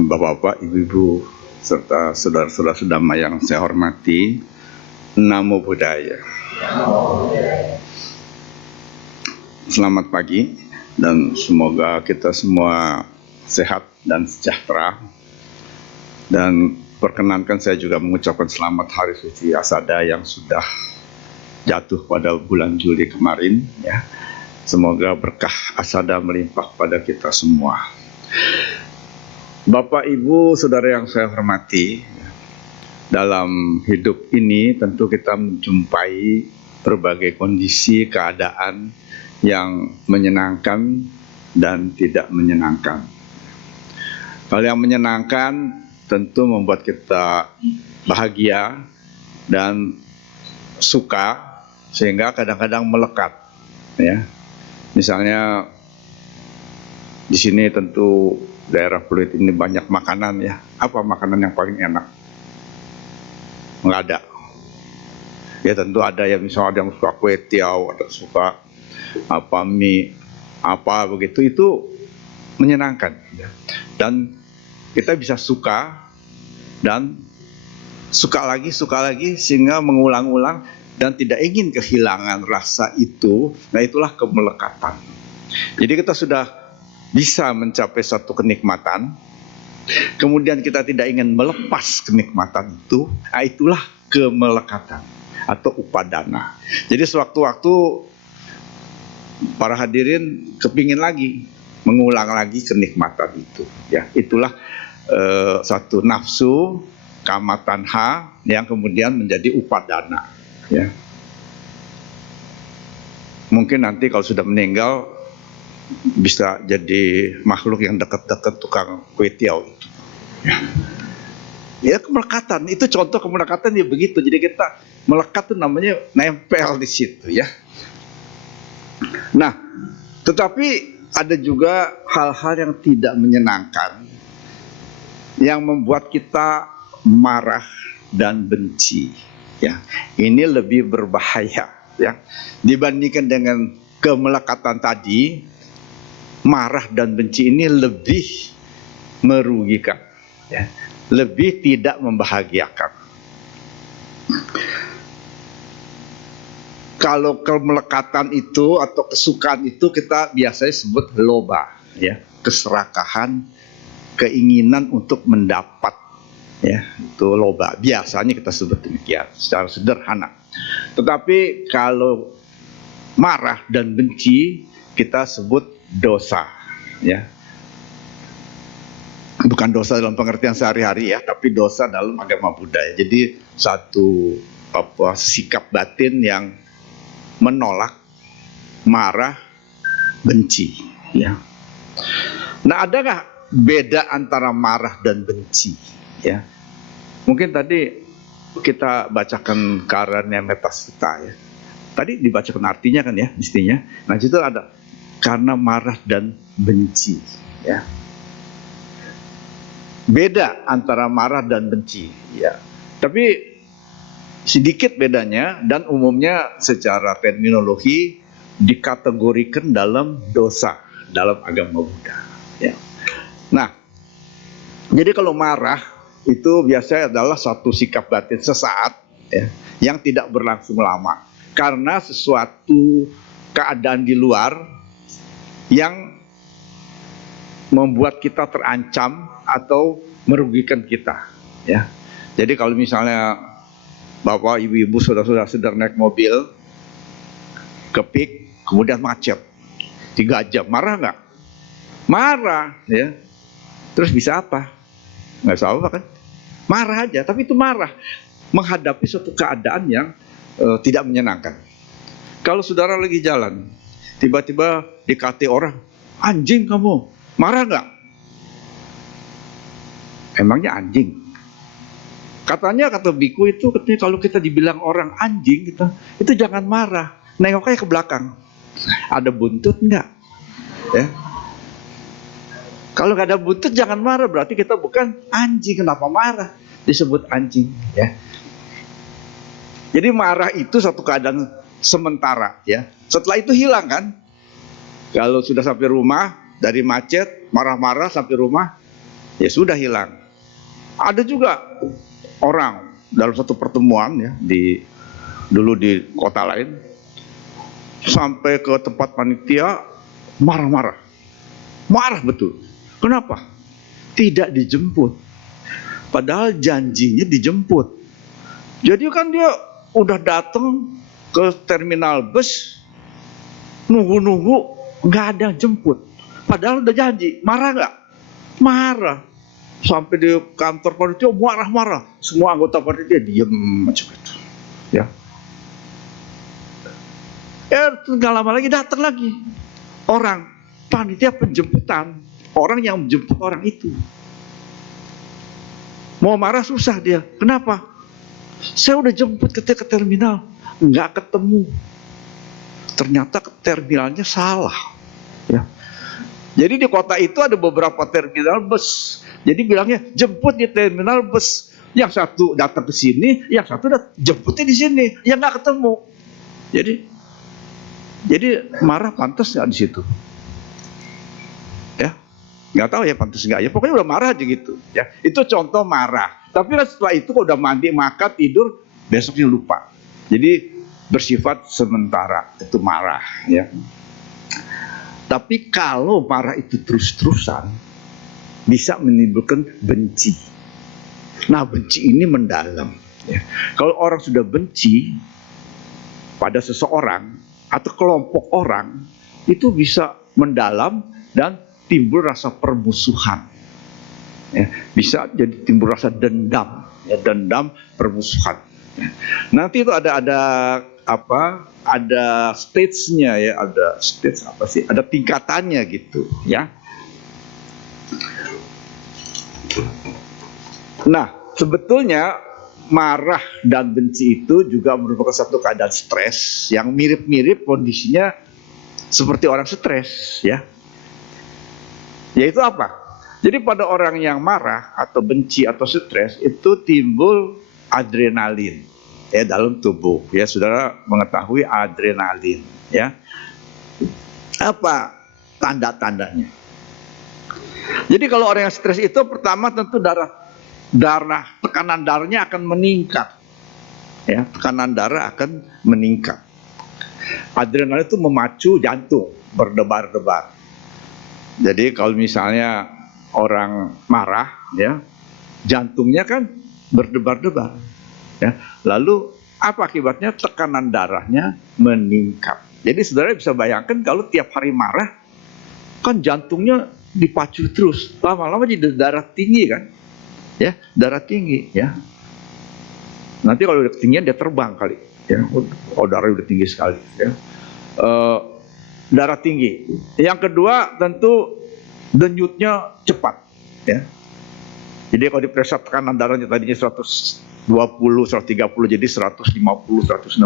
Bapak-bapak, ibu-ibu, serta saudara-saudara sedama yang saya hormati, Namo Buddhaya. Selamat pagi dan semoga kita semua sehat dan sejahtera. Dan perkenankan saya juga mengucapkan selamat Hari Suci Asada yang sudah jatuh pada bulan Juli kemarin, ya. Semoga berkah Asada melimpah pada kita semua. Bapak, Ibu, Saudara yang saya hormati, dalam hidup ini tentu kita menjumpai berbagai kondisi, keadaan yang menyenangkan dan tidak menyenangkan. Hal yang menyenangkan tentu membuat kita bahagia dan suka, sehingga kadang-kadang melekat, ya. Misalnya di sini tentu daerah Pluit ini banyak makanan, ya. Apa makanan yang paling enak? Nggak ada. Ya tentu ada ya, misalnya ada yang suka kue tiaw, ada yang suka mie, apa begitu, itu menyenangkan, ya. Dan kita bisa suka dan suka lagi sehingga mengulang-ulang dan tidak ingin kehilangan rasa itu. Nah, itulah kemelekatan. Jadi kita sudah bisa mencapai satu kenikmatan, kemudian kita tidak ingin melepas kenikmatan itu, nah itulah kemelekatan atau upadana. Jadi sewaktu-waktu para hadirin kepingin lagi, mengulang lagi kenikmatan itu, ya. Itulah satu nafsu kama tanha yang kemudian menjadi upadana, ya. Mungkin nanti kalau sudah meninggal bisa jadi makhluk yang dekat-dekat tukang kue tiaw itu. Ya, kemelekatan itu contoh kemelekatan ya begitu. Jadi kita melekat itu namanya nempel di situ, ya. Nah, tetapi ada juga hal-hal yang tidak menyenangkan yang membuat kita marah dan benci, ya. Ini lebih berbahaya, ya, dibandingkan dengan kemelekatan tadi. Marah dan benci ini lebih merugikan, ya, lebih tidak membahagiakan. Kalau kemelekatan itu atau kesukaan itu kita biasanya sebut loba, ya, keserakahan, keinginan untuk mendapat, ya, itu loba. Biasanya kita sebut demikian secara sederhana. Tetapi kalau marah dan benci kita sebut dosa, ya. Bukan dosa dalam pengertian sehari-hari, ya, tapi dosa dalam agama Buddha. Jadi satu sikap batin yang menolak, marah, benci, ya. Nah, ada nggak beda antara marah dan benci, ya? Mungkin tadi kita bacakan karanya Metasita, ya. Tadi dibacakan artinya kan, ya, mestinya. Nah, itu ada karena marah dan benci, ya. Beda antara marah dan benci, ya. Tapi sedikit bedanya, dan umumnya secara terminologi dikategorikan dalam dosa dalam agama Buddha, ya. Nah, jadi kalau marah itu biasanya adalah satu sikap batin sesaat, ya, yang tidak berlangsung lama karena sesuatu keadaan di luar yang membuat kita terancam atau merugikan kita, ya. Jadi kalau misalnya Bapak, Ibu-ibu, saudara-saudara sedang naik mobil ke pik, kemudian macet 3 jam, marah nggak? Marah, ya. Terus bisa apa? Nggak bisa apa kan? Marah aja, tapi itu marah menghadapi suatu keadaan yang tidak menyenangkan. Kalau saudara lagi jalan, tiba-tiba dikati orang, anjing kamu, marah nggak? Emangnya anjing? Katanya, kata biku itu, katanya kalau kita dibilang orang anjing, itu jangan marah, nengok aja ke belakang, ada buntut nggak? Ya. Kalau nggak ada buntut jangan marah, berarti kita bukan anjing. Kenapa marah? Disebut anjing, ya. Jadi marah itu satu keadaan sementara, ya. Setelah itu hilang kan? Kalau sudah sampai rumah dari macet, marah-marah sampai rumah, ya sudah hilang. Ada juga orang dalam satu pertemuan ya dulu di kota lain, sampai ke tempat panitia marah-marah, marah betul. Kenapa? Tidak dijemput, padahal janjinya dijemput. Jadi kan dia udah datang ke terminal bus, nunggu-nunggu nggak ada yang jemput, padahal udah janji. Marah nggak? Marah. Sampai di kantor panitia marah-marah, semua anggota panitia diem macam itu ya. Nggak lama lagi datang lagi orang panitia penjemputan, orang yang menjemput orang itu. Mau marah susah dia. Kenapa? Saya udah jemput ke terminal, nggak ketemu. Ternyata terminalnya salah ya. Jadi di kota itu ada beberapa terminal bus. Jadi bilangnya jemput di terminal bus. Yang satu datang ke sini, yang satu jemputnya di sini. Yang nggak ketemu. Jadi marah pantas nggak di situ? Ya, nggak tahu ya pantas nggak ya. Pokoknya udah marah aja gitu. Ya, itu contoh marah. Tapi setelah itu kalau udah mandi, makan, tidur, besoknya lupa. Jadi bersifat sementara, itu marah. Ya. Tapi kalau marah itu terus-terusan, bisa menimbulkan benci. Nah, benci ini mendalam. Ya. Kalau orang sudah benci pada seseorang atau kelompok orang, itu bisa mendalam dan timbul rasa permusuhan. Ya. Bisa jadi timbul rasa dendam, ya, dendam permusuhan. Ya. Nanti itu ada stage-nya ya, ada stage apa sih? Ada tingkatannya gitu, ya. Nah, sebetulnya marah dan benci itu juga merupakan satu keadaan stres yang mirip-mirip kondisinya seperti orang stres, ya. Yaitu apa? Jadi pada orang yang marah atau benci atau stres itu timbul adrenalin ya dalam tubuh. Ya, saudara mengetahui adrenalin, ya. Apa tanda-tandanya? Jadi kalau orang yang stres itu pertama tentu tekanan darahnya akan meningkat. Ya, tekanan darah akan meningkat. Adrenalin itu memacu jantung berdebar-debar. Jadi kalau misalnya orang marah, ya, jantungnya kan berdebar-debar. Ya. Lalu apa akibatnya? Tekanan darahnya meningkat. Jadi saudara bisa bayangkan kalau tiap hari marah, kan jantungnya dipacu terus. Lama-lama jadi darah tinggi kan? Ya, darah tinggi, ya. Nanti kalau udah ketinggian dia terbang kali, ya. Oh, darah udah tinggi sekali, ya. Darah tinggi. Yang kedua tentu denyutnya cepat, ya. Jadi kalau diperiksa tekanan darahnya tadinya 120, 130 jadi 150, 160.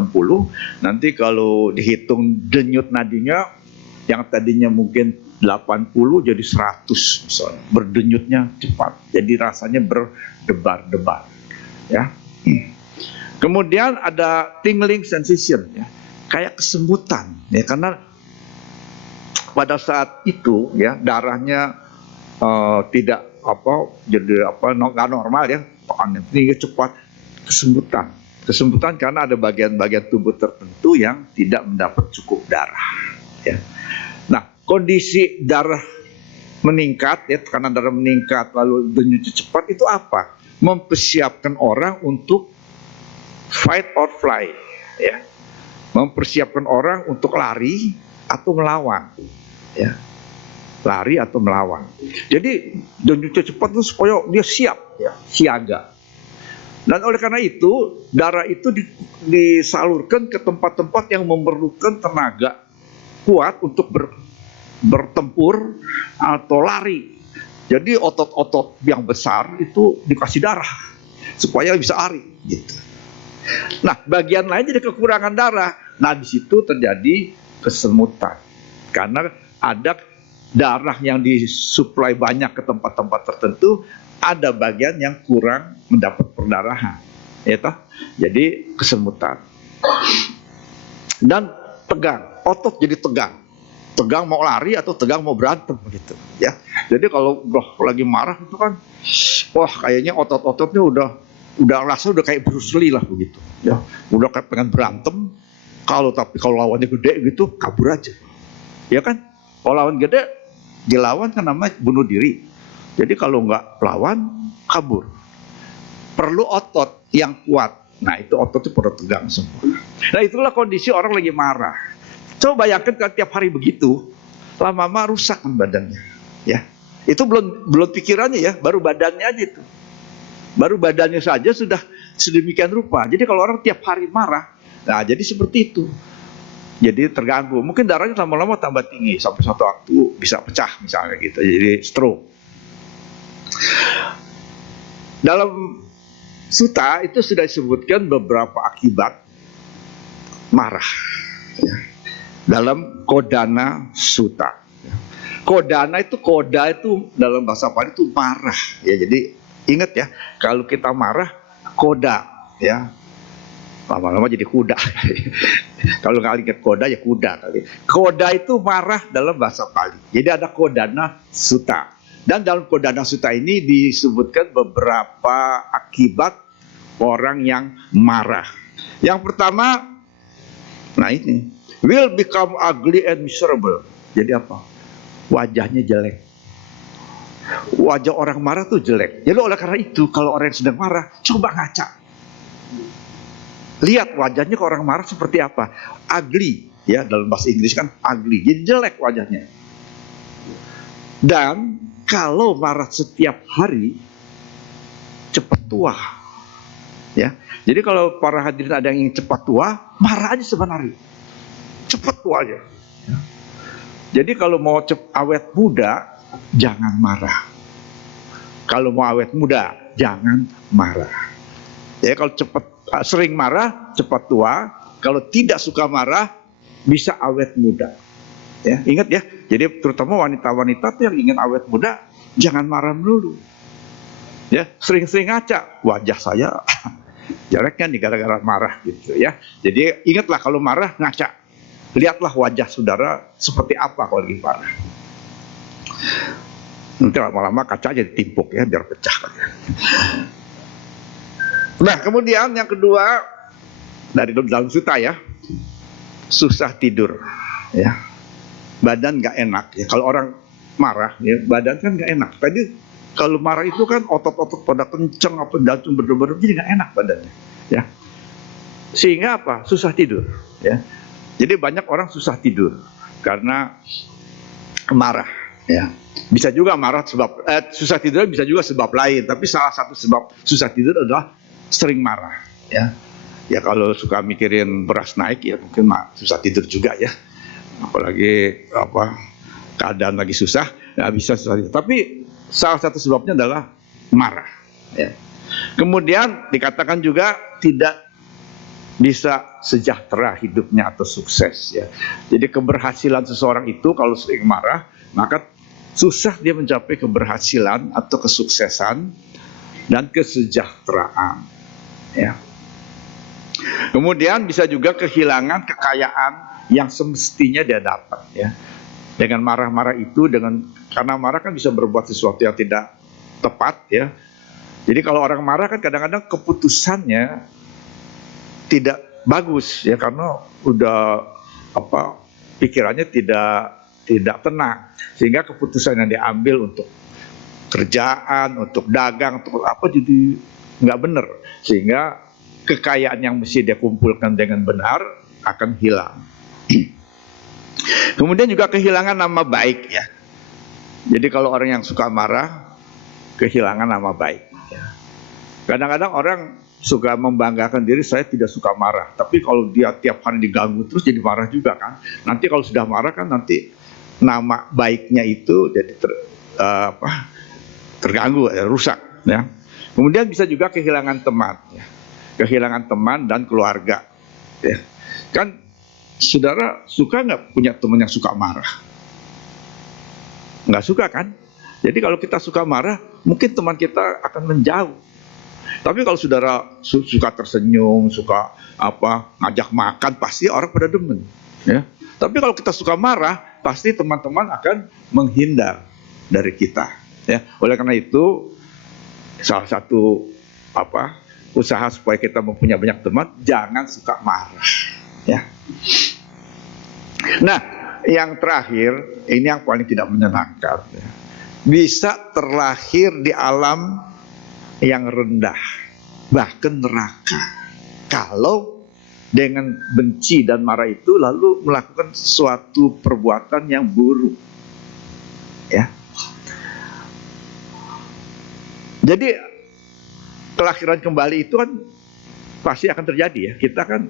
Nanti kalau dihitung denyut nadinya yang tadinya mungkin 80 jadi 100 misalnya. Berdenyutnya cepat. Jadi rasanya berdebar-debar, ya. Kemudian ada tingling sensation, ya. Kayak kesemutan, ya, karena pada saat itu ya darahnya tidak nggak normal, ya, tekanannya tinggi cepat, kesemutan karena ada bagian-bagian tubuh tertentu yang tidak mendapat cukup darah, ya. Nah, kondisi darah meningkat, ya, tekanan darah meningkat lalu denyutnya cepat itu apa? Mempersiapkan orang untuk fight or fly, ya. Mempersiapkan orang untuk lari atau melawan, ya. Lari atau melawan. Jadi denyutnya cepat itu supaya dia siap, ya, siaga. Dan oleh karena itu darah itu disalurkan ke tempat-tempat yang memerlukan tenaga kuat untuk bertempur atau lari. Jadi otot-otot yang besar itu dikasih darah supaya bisa lari, gitu. Nah, bagian lain jadi kekurangan darah. Nah, di situ terjadi kesemutan karena ada darah yang disuplai banyak ke tempat-tempat tertentu, ada bagian yang kurang mendapat perdarahan, ya toh? Jadi kesemutan dan tegang, otot jadi tegang, tegang mau lari atau tegang mau berantem gitu ya. Jadi kalau udah lagi marah itu kan, wah kayaknya otot-ototnya udah rasa udah kayak Bruce Lee lah begitu ya, udah kayak pengen berantem. Tapi kalau lawannya gede gitu kabur aja ya kan. Kalau lawan gede dilawan kan namanya bunuh diri. Jadi kalau nggak lawan kabur. Perlu otot yang kuat. Nah itu ototnya pada tegang semua. Nah itulah kondisi orang lagi marah. Coba bayangkan kalau tiap hari begitu, lama-lama rusak kan badannya ya. Itu belum pikirannya ya, baru badannya aja itu. Baru badannya saja sudah sedemikian rupa. Jadi kalau orang tiap hari marah, nah jadi seperti itu. Jadi terganggu. Mungkin darahnya lama-lama tambah tinggi sampai suatu waktu bisa pecah misalnya gitu. Jadi stroke. Dalam Sutta itu sudah disebutkan beberapa akibat marah ya. Dalam Kodana Sutta. Kodana itu, koda itu dalam bahasa Pali itu marah ya. Jadi ingat ya, kalau kita marah koda ya, lama-lama jadi kuda. Kalau nggak ingat koda ya kuda kali. Koda itu marah dalam bahasa Pali. Jadi ada Kodana Sutta. Dan dalam Kodana Sutta ini disebutkan beberapa akibat orang yang marah. Yang pertama, nah ini, will become ugly and miserable. Jadi apa? Wajahnya jelek. Wajah orang marah tuh jelek. Jadi oleh karena itu, kalau orang yang sedang marah, coba ngaca. Lihat wajahnya ke orang marah seperti apa. Ugly, ya dalam bahasa Inggris kan ugly. Jadi jelek wajahnya. Dan kalau marah setiap hari, cepat tua. Ya, jadi kalau para hadirin ada yang ingin cepat tua, marah aja sebenarnya. Cepat tua aja. Ya. Jadi kalau mau awet muda, jangan marah. Kalau mau awet muda, jangan marah. Ya kalau sering marah, cepat tua. Kalau tidak suka marah, bisa awet muda. Ya, ingat ya. Jadi terutama wanita-wanita tuh yang ingin awet muda, jangan marah melulu. Ya, sering-sering ngaca, wajah saya jelek kan nih gara-gara marah gitu ya. Jadi ingatlah kalau marah ngaca. Lihatlah wajah saudara seperti apa kalau lagi marah. Nanti lama-lama kaca aja ditimpuk ya biar pecah. Nah kemudian yang kedua dari dalam Sutta ya, susah tidur ya. Badan nggak enak ya. Kalau orang marah ya, badan kan nggak enak. Tadi kalau marah itu kan otot-otot pada kenceng, apa jantung berdebar, jadi nggak enak badannya ya. Sehingga apa? Susah tidur ya. Jadi banyak orang susah tidur karena marah ya. Bisa juga marah sebab susah tidur, bisa juga sebab lain, tapi salah satu sebab susah tidur adalah sering marah ya. Ya kalau suka mikirin beras naik ya mungkin susah tidur juga ya. Apalagi keadaan lagi susah, nggak bisa susah tidur. Tapi salah satu sebabnya adalah marah ya. Kemudian dikatakan juga tidak bisa sejahtera hidupnya atau sukses ya. Jadi keberhasilan seseorang itu kalau sering marah, maka susah dia mencapai keberhasilan atau kesuksesan dan kesejahteraan ya. Kemudian bisa juga kehilangan kekayaan yang semestinya dia dapat ya. Dengan marah-marah itu, karena marah kan bisa berbuat sesuatu yang tidak tepat ya. Jadi kalau orang marah kan kadang-kadang keputusannya tidak bagus ya, karena udah pikirannya tidak tenang, sehingga keputusan yang diambil untuk kerjaan, untuk dagang, untuk apa jadi nggak benar, sehingga kekayaan yang mesti dia kumpulkan dengan benar akan hilang. Kemudian juga kehilangan nama baik ya. Jadi kalau orang yang suka marah, kehilangan nama baik ya. Kadang-kadang orang suka membanggakan diri, saya tidak suka marah. Tapi kalau dia tiap hari diganggu terus jadi marah juga kan. Nanti kalau sudah marah kan nanti nama baiknya itu jadi terganggu, rusak ya. Kemudian bisa juga kehilangan teman ya. Kehilangan teman dan keluarga ya. Kan saudara suka nggak punya teman yang suka marah? Nggak suka kan? Jadi kalau kita suka marah, mungkin teman kita akan menjauh. Tapi kalau saudara suka tersenyum, suka ngajak makan, pasti orang pada demen ya. Tapi kalau kita suka marah, pasti teman-teman akan menghindar dari kita. Ya, oleh karena itu salah satu usaha supaya kita mempunyai banyak teman, jangan suka marah. Ya. Nah, yang terakhir ini yang paling tidak menyenangkan. Ya. Bisa terlahir di alam yang rendah, bahkan neraka. Kalau dengan benci dan marah itu lalu melakukan suatu perbuatan yang buruk. Ya. Jadi kelahiran kembali itu kan pasti akan terjadi ya. Kita kan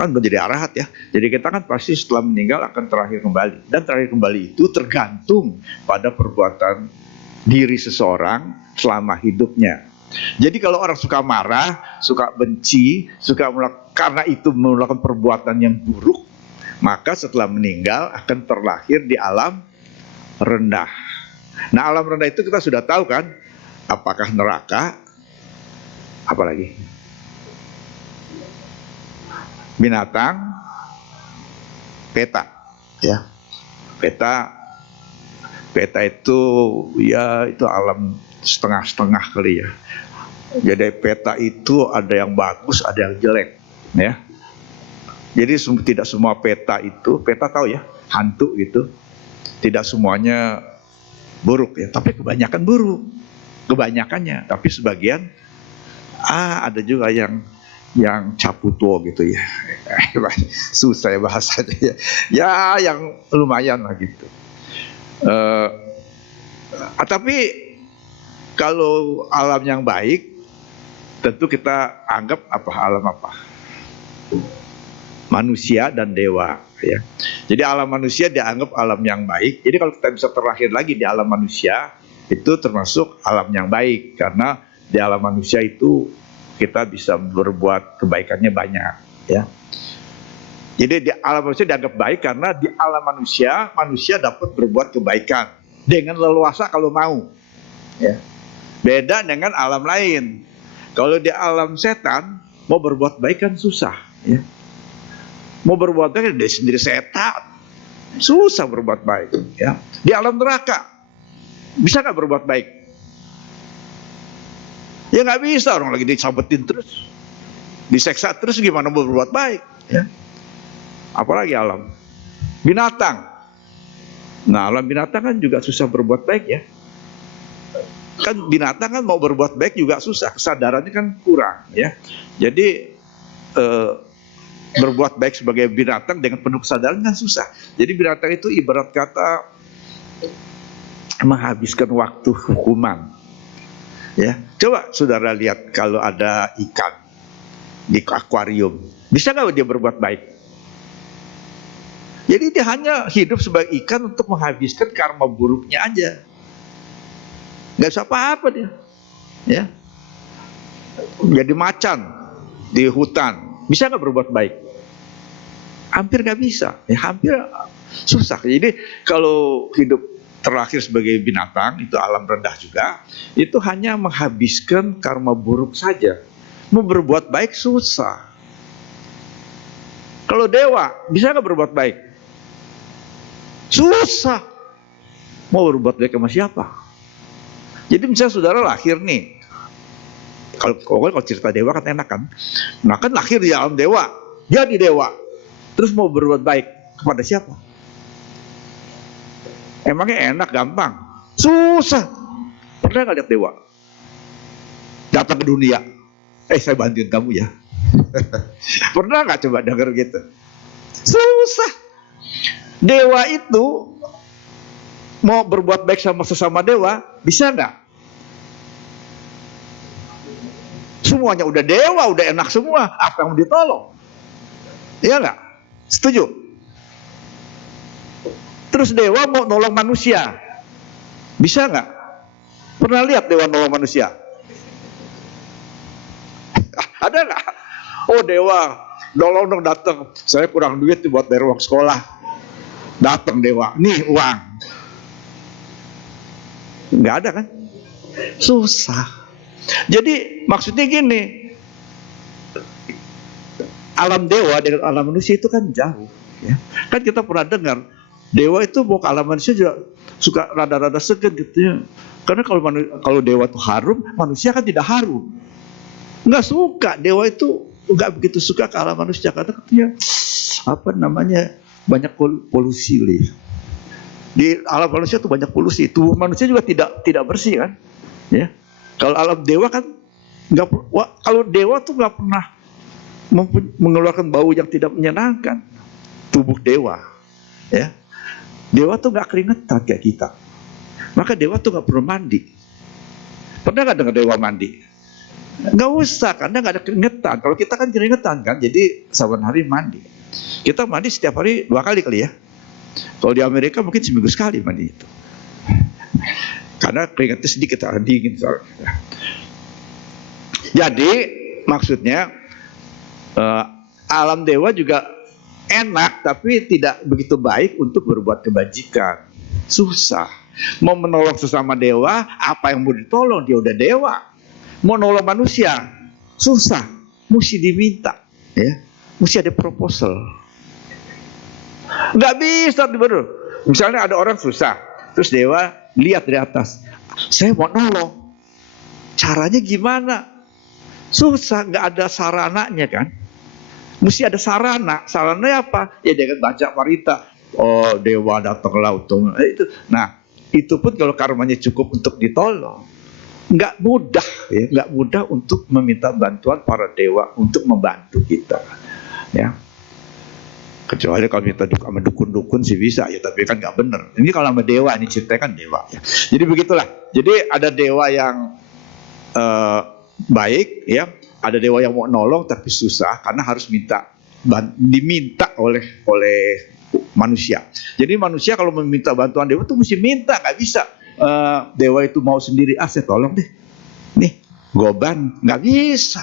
menjadi arahat ya. Jadi kita kan pasti setelah meninggal akan terlahir kembali. Dan terlahir kembali itu tergantung pada perbuatan diri seseorang selama hidupnya. Jadi kalau orang suka marah, suka benci, karena itu melakukan perbuatan yang buruk, maka setelah meninggal akan terlahir di alam rendah. Nah, alam rendah itu kita sudah tahu kan, apakah neraka, apalagi binatang, peta, ya. Peta itu ya itu alam setengah-setengah kali ya. Jadi peta itu ada yang bagus, ada yang jelek, ya. Jadi tidak semua peta tahu ya, hantu gitu. Tidak semuanya buruk ya, tapi kebanyakan buruk. Kebanyakannya, tapi sebagian ada juga yang caputo gitu ya. Susah ya bahasanya ya. Ya yang lumayan lah gitu. Tapi kalau alam yang baik tentu kita anggap alam apa? Manusia dan dewa ya. Jadi alam manusia dianggap alam yang baik. Jadi kalau kita bisa terlahir lagi di alam manusia, itu termasuk alam yang baik karena di alam manusia itu kita bisa berbuat kebaikannya banyak ya. Jadi di alam manusia dianggap baik karena di alam manusia dapat berbuat kebaikan dengan leluasa kalau mau ya. Beda dengan alam lain. Kalau di alam setan mau berbuat baik kan susah ya. Mau berbuat baik dari sendiri setan, susah berbuat baik ya. Di alam neraka bisa nggak berbuat baik? Ya nggak bisa, orang lagi disabetin terus, diseksa terus, gimana mau berbuat baik ya. Apalagi alam binatang. Nah, alam binatang kan juga susah berbuat baik ya. Kan binatang kan mau berbuat baik juga susah, kesadarannya kan kurang ya. Jadi berbuat baik sebagai binatang dengan penuh kesadaran kan susah. Jadi binatang itu ibarat kata menghabiskan waktu hukuman. Ya, coba saudara lihat kalau ada ikan di akuarium, bisa nggak dia berbuat baik? Jadi dia hanya hidup sebagai ikan untuk menghabiskan karma buruknya aja. Nggak bisa apa-apa dia. Ya, jadi macan di hutan, bisa nggak berbuat baik? Hampir nggak bisa, ya hampir susah. Jadi kalau hidup terlahir sebagai binatang, itu alam rendah juga, itu hanya menghabiskan karma buruk saja. Mau berbuat baik susah. Kalau dewa, bisa nggak berbuat baik? Susah. Mau berbuat baik sama siapa? Jadi misalnya saudara lahir nih, kalau cerita dewa kan enak kan? Nah kan lahir di alam dewa, jadi dewa. Terus mau berbuat baik kepada siapa? Emangnya enak, gampang? Susah. Pernah nggak lihat dewa datang ke dunia? Saya bantuin kamu ya. Pernah nggak coba denger gitu? Susah. Dewa itu mau berbuat baik sama sesama dewa, bisa nggak? Semuanya udah dewa, udah enak semua. Apa yang mau ditolong? Iya nggak? Setuju? Terus dewa mau nolong manusia, bisa nggak? Pernah lihat dewa nolong manusia? Ada nggak? Oh dewa, nolong dong datang. Saya kurang duit buat bayar uang sekolah. Datang dewa, nih uang. Nggak ada kan? Susah. Jadi maksudnya gini, alam dewa dengan alam manusia itu kan jauh. Ya. Kan kita pernah dengar Dewa itu mau kalah manusia juga suka rada-rada segan gitu ya. Karena kalau dewa itu harum, manusia kan tidak harum. Nggak suka, dewa itu nggak begitu suka kalah manusia karena katanya apa namanya banyak polusi. Di alam manusia itu banyak polusi. Tubuh manusia juga tidak bersih kan, ya. Kalau alam dewa kan nggak, kalau dewa tuh nggak pernah mengeluarkan bau yang tidak menyenangkan. Tubuh dewa, ya. Dewa tuh nggak keringetan kayak kita. Maka dewa tuh nggak perlu mandi. Pernah nggak dengar dewa mandi? Nggak usah, karena nggak ada keringetan. Kalau kita kan keringetan kan, jadi saban hari mandi. Kita mandi setiap hari 2 kali kali ya. Kalau di Amerika mungkin seminggu sekali mandi itu. Karena keringatnya sedikit, dingin soalnya. Jadi maksudnya alam dewa juga enak, tapi tidak begitu baik untuk berbuat kebajikan. Susah. Mau menolong sesama dewa, apa yang mau ditolong? Dia udah dewa. Mau nolong manusia, susah. Mesti diminta, ya. Mesti ada proposal. Nggak bisa bener. Misalnya ada orang susah, terus dewa lihat dari atas, saya mau nolong. Caranya gimana? Susah, nggak ada sarananya kan. Mesti ada sarana. Sarananya apa? Ya dengan baca warita. Oh, dewa datang ke laut. Nah, itu pun kalau karmanya cukup untuk ditolong. Nggak mudah, ya. Nggak mudah untuk meminta bantuan para dewa untuk membantu kita, ya. Kecuali kalau minta sama dukun-dukun sih bisa, ya. Tapi kan nggak bener. Ini kalau sama dewa, ini ceritanya kan dewa, ya. Jadi begitulah. Jadi ada dewa yang baik, ya. Ada dewa yang mau nolong tapi susah karena harus diminta oleh manusia. Jadi manusia kalau meminta bantuan dewa tuh mesti minta, nggak bisa dewa itu mau sendiri. Saya tolong deh, nih goban, nggak bisa.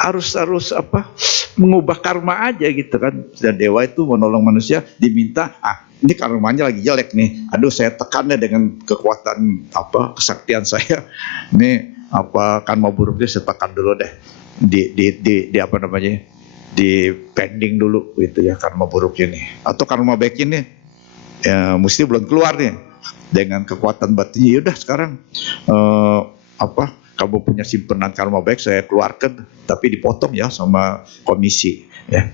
Harus apa? Mengubah karma aja gitu kan. Dan dewa itu mau nolong manusia diminta. Ini karmanya lagi jelek nih. Aduh, saya tekannya dengan kekuatan kesaktian saya. Ini karma buruknya saya tekan dulu deh. Di apa namanya? Di pending dulu gitu ya karma buruknya nih. Atau karma baiknya nih mesti belum keluar nih. Dengan kekuatan batinnya, yaudah sekarang kamu punya simpenan karma baik saya keluarkan, tapi dipotong ya sama komisi, ya.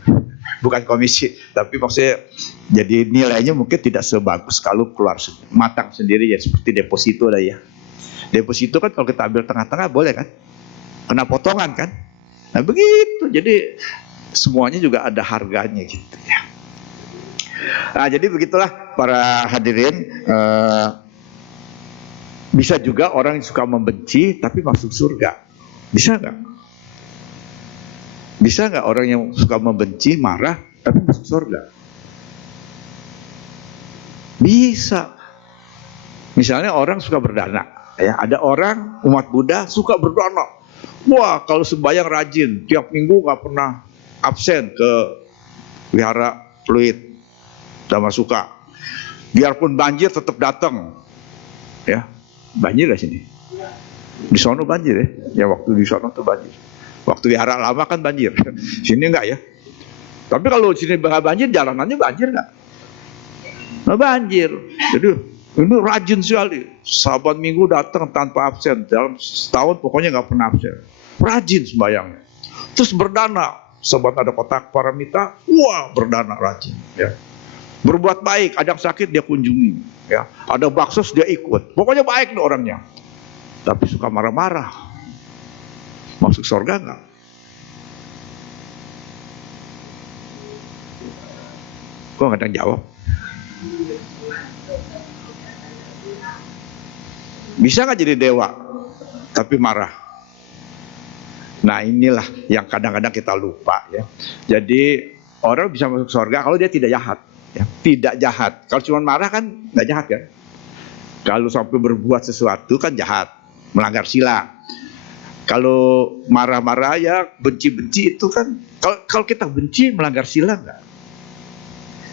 Bukan komisi, tapi maksudnya jadi nilainya mungkin tidak sebagus kalau keluar matang sendiri, ya seperti deposito lah ya. Deposito kan kalau kita ambil tengah-tengah boleh kan, kena potongan kan. Nah begitu, jadi semuanya juga ada harganya gitu ya. Nah, jadi begitulah para hadirin. Bisa juga orang yang suka membenci tapi masuk surga. Bisa nggak? Bisa nggak orang yang suka membenci, marah tapi masuk surga? Bisa. Misalnya orang suka berdana, ya. Ada orang umat Buddha suka berdana. Wah, kalau sembahyang rajin, tiap minggu nggak pernah absen ke wihara Pluit sama suka. Biarpun banjir tetap datang, ya. Banjir gak sini? Di sono banjir ya. Ya waktu di sono tuh banjir. Waktu wihara lama kan banjir. Sini enggak ya. Tapi kalau sini nggak banjir, jalanannya banjir nggak? Nah banjir. Jadi ini rajin sekali. Saban minggu datang tanpa absen. Dalam setahun pokoknya nggak pernah absen. Rajin sembayangnya. Terus berdana. Sobat ada kotak paramita, wah berdana rajin. Ya. Berbuat baik, ada yang sakit dia kunjungi, ya. Ada baksos dia ikut. Pokoknya baik nih orangnya. Tapi suka marah-marah. Masuk surga nggak? Kok nggak ada yang jawab? Bisa nggak jadi dewa tapi marah? Nah inilah yang kadang-kadang kita lupa, ya. Jadi orang bisa masuk surga kalau dia tidak jahat. Ya, tidak jahat. Kalau cuma marah kan nggak jahat kan. Kalau sampai berbuat sesuatu kan jahat, melanggar sila. Kalau marah-marah ya benci-benci itu kan, kalau kita benci melanggar sila nggak?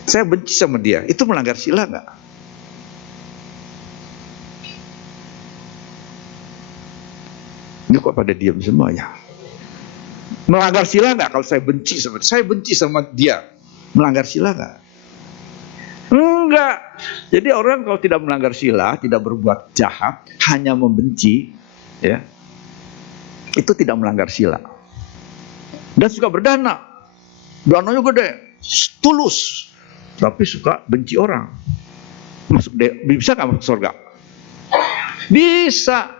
Saya benci sama dia, itu melanggar sila nggak? Ini kok pada diam semua ya? Melanggar sila nggak kalau saya benci sama dia? Melanggar sila nggak? Enggak. Jadi orang kalau tidak melanggar sila, tidak berbuat jahat, hanya membenci, ya, itu tidak melanggar sila. Dan suka berdana, dananya gede, tulus, tapi suka benci orang. Bisa nggak masuk surga? Bisa.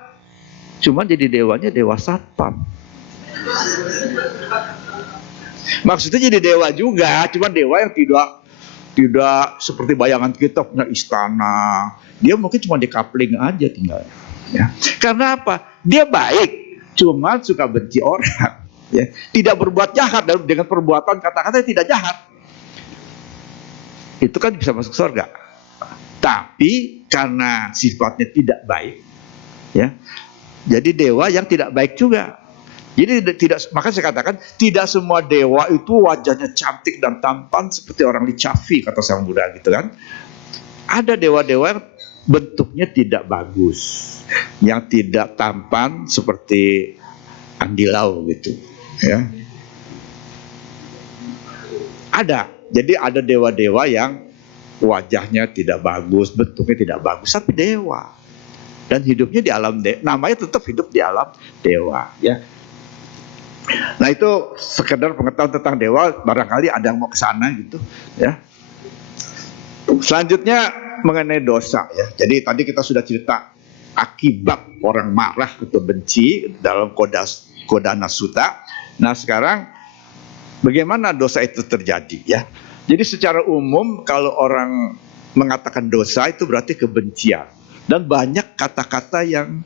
Cuman jadi dewanya dewa satpam. Maksudnya jadi dewa juga, cuman dewa yang tidak seperti bayangan kita punya istana. Dia mungkin cuma di kapling aja tinggal. Ya. Karena apa? Dia baik, cuma suka benci orang. Ya. Tidak berbuat jahat dengan perbuatan kata-kata yang tidak jahat. Itu kan bisa masuk surga. Tapi karena sifatnya tidak baik, ya, jadi dewa yang tidak baik juga. Jadi tidak, maka saya katakan tidak semua dewa itu wajahnya cantik dan tampan seperti orang licavi, kata Sang Buddha gitu kan. Ada dewa-dewa yang bentuknya tidak bagus, yang tidak tampan seperti andilau gitu, ya. Ada. Jadi ada dewa-dewa yang wajahnya tidak bagus, bentuknya tidak bagus, tapi dewa. Dan hidupnya di alam dewa, namanya tetap hidup di alam dewa, ya. Nah itu sekedar pengetahuan tentang dewa, barangkali ada yang mau ke sana gitu, ya. Selanjutnya mengenai dosa, ya. Jadi tadi kita sudah cerita akibat orang marah atau benci dalam Kodana Sutta. Nah sekarang bagaimana dosa itu terjadi, ya. Jadi secara umum kalau orang mengatakan dosa itu berarti kebencian. Dan banyak kata-kata yang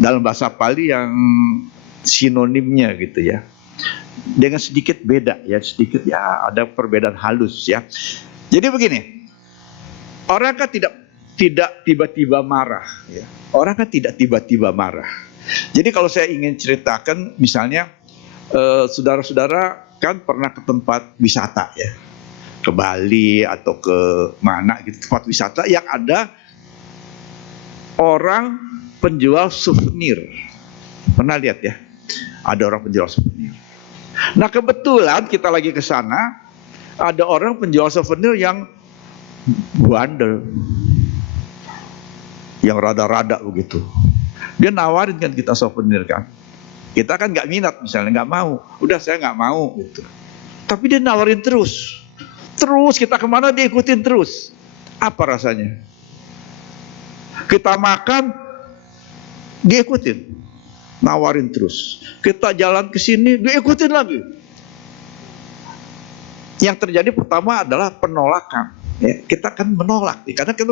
dalam bahasa Pali yang sinonimnya gitu, ya. Dengan sedikit beda, ya, sedikit, ya, ada perbedaan halus, ya. Jadi begini, orang kan tidak tiba-tiba marah, ya. Orang kan tidak tiba-tiba marah. Jadi kalau saya ingin ceritakan, misalnya saudara-saudara kan pernah ke tempat wisata, ya, ke Bali atau ke mana gitu, tempat wisata yang ada orang penjual souvenir. Pernah lihat, ya? Ada orang penjual souvenir. Nah kebetulan kita lagi ke sana, ada orang penjual souvenir yang bandel, yang rada-rada begitu. Dia nawarin kan kita souvenir kan. Kita kan nggak minat misalnya, nggak mau. Udah saya nggak mau gitu. Tapi dia nawarin terus. Terus kita kemana dia ikutin terus. Apa rasanya? Kita makan, dia ikutin. Nawarin terus. Kita jalan ke sini, dia ikutin lagi. Yang terjadi pertama adalah penolakan. Ya, kita kan menolak. Karena kita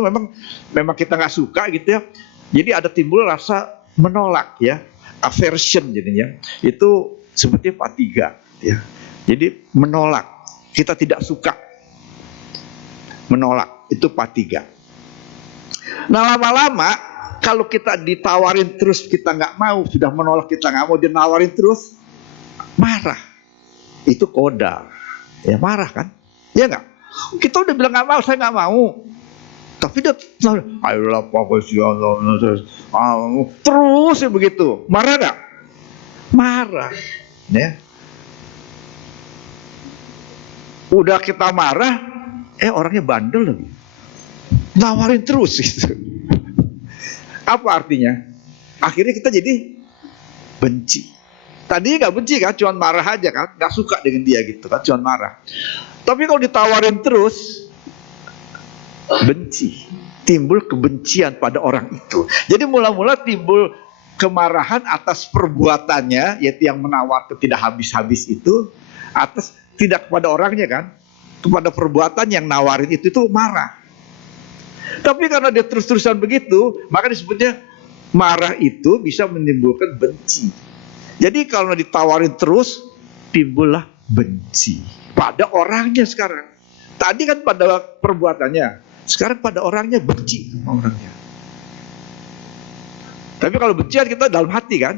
memang kita nggak suka gitu, ya. Jadi ada timbul rasa menolak, ya. Aversion jadinya. Itu seperti fatiga, ya. Jadi menolak. Kita tidak suka. Menolak. Itu fatiga. Nah lama-lama kalau kita ditawarin terus kita nggak mau, sudah menolak kita nggak mau, dia nawarin terus, marah. Itu koda, ya, marah kan? Ya nggak? Kita udah bilang nggak mau, saya nggak mau. Tapi dia ayolah Pak, terus ya begitu. Marah nggak? Marah, ya. Udah kita marah, orangnya bandel lagi, nawarin terus gitu. Apa artinya? Akhirnya kita jadi benci. Tadi nggak benci kan, cuma marah aja kan, nggak suka dengan dia gitu kan, cuma marah. Tapi kalau ditawarin terus, benci, timbul kebencian pada orang itu. Jadi mula-mula timbul kemarahan atas perbuatannya, yaitu yang menawar tidak habis-habis itu, atas tidak kepada orangnya kan, kepada perbuatan yang nawarin itu marah. Tapi karena dia terus-terusan begitu, maka disebutnya marah itu bisa menimbulkan benci. Jadi kalau ditawarin terus, timbullah benci pada orangnya sekarang. Tadi kan pada perbuatannya, sekarang pada orangnya, benci sama orangnya. Tapi kalau benci kita dalam hati kan.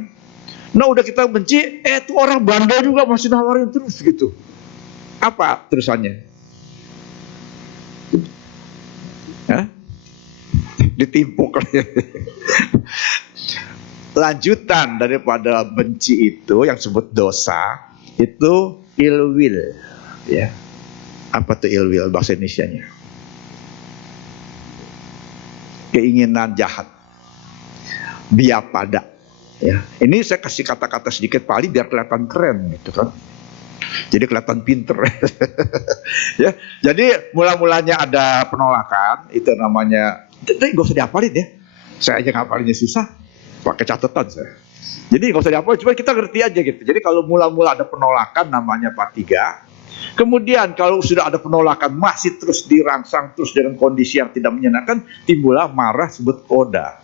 Nah udah kita benci, tuh orang bandel juga masih nawarin terus gitu. Apa terusannya? Hah? Ditimpuk. Lanjutan daripada benci itu yang disebut dosa itu ill will, ya. Apa tuh ill will bahasa Indonesianya? keinginan jahat, biapada. Ya, ini saya kasih kata-kata sedikit Pali biar kelihatan keren gitu kan. Jadi kelihatan pinter. Ya, jadi mula-mulanya ada penolakan, itu namanya. Tapi gak usah dihafalin ya. Saya aja ngapalinnya susah, pakai catatan saya. Jadi gak usah dihafalin, cuma kita ngerti aja gitu. Jadi kalau mula-mula ada penolakan namanya patiga. Kemudian kalau sudah ada penolakan masih terus dirangsang terus dengan kondisi yang tidak menyenangkan, timbullah marah, sebut koda.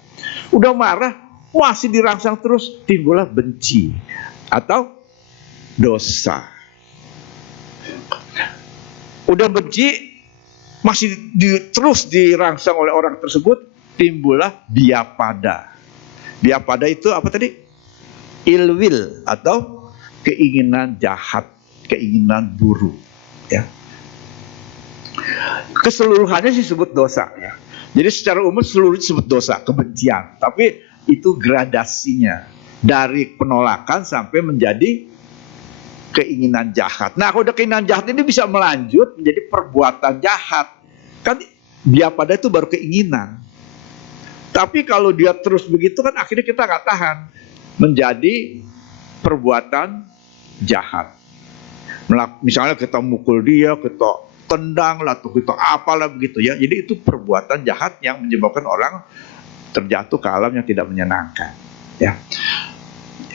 Udah marah masih dirangsang terus, timbullah benci atau dosa. Udah benci masih terus dirangsang oleh orang tersebut, timbullah biapada. Biapada itu apa tadi? Ill will atau keinginan jahat, keinginan buruk. Ya. Keseluruhannya sih disebut dosa. Ya. Jadi secara umum seluruhnya disebut dosa, kebencian. Tapi itu gradasinya dari penolakan sampai menjadi keinginan jahat. Nah, kalau udah keinginan jahat ini bisa melanjut menjadi perbuatan jahat. Kan biapada itu baru keinginan. Tapi kalau dia terus begitu kan akhirnya kita nggak tahan, menjadi perbuatan jahat. Misalnya kita mukul dia, kita tendang lah, atau kita apalah begitu ya. Jadi itu perbuatan jahat yang menyebabkan orang terjatuh ke alam yang tidak menyenangkan. Ya,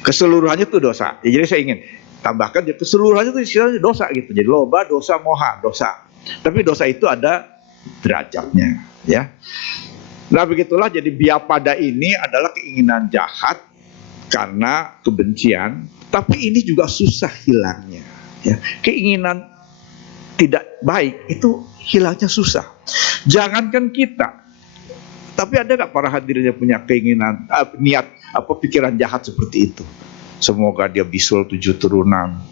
keseluruhannya itu dosa. Ya, jadi saya ingin tambahkan keseluruhannya itu istilahnya dosa gitu. Jadi loba, dosa, moha, dosa. Tapi dosa itu ada derajatnya. Ya. Nah begitulah, jadi biapada ini adalah keinginan jahat karena kebencian. Tapi ini juga susah hilangnya. Ya. Keinginan tidak baik itu hilangnya susah. Jangankan kita, tapi ada nggak para hadirin yang punya keinginan, niat, pikiran jahat seperti itu? Semoga dia bisul 7 turunan,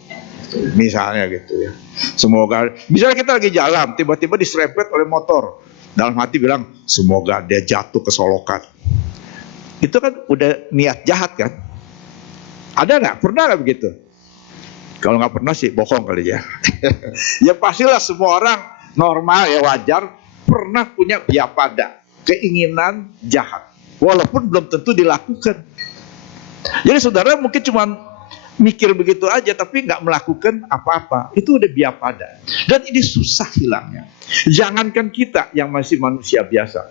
misalnya gitu ya. Semoga, misalnya kita lagi jalan, tiba-tiba diserempet oleh motor, dalam hati bilang, semoga dia jatuh ke solokan. Itu kan udah niat jahat kan? Ada nggak? Pernah nggak begitu? Kalau nggak pernah sih bohong kali ya. Ya pastilah semua orang normal ya, wajar pernah punya biapada, keinginan jahat, walaupun belum tentu dilakukan. Jadi saudara mungkin cuma mikir begitu aja tapi nggak melakukan apa-apa, itu udah biapada. Dan ini susah hilangnya. Jangankan kita yang masih manusia biasa,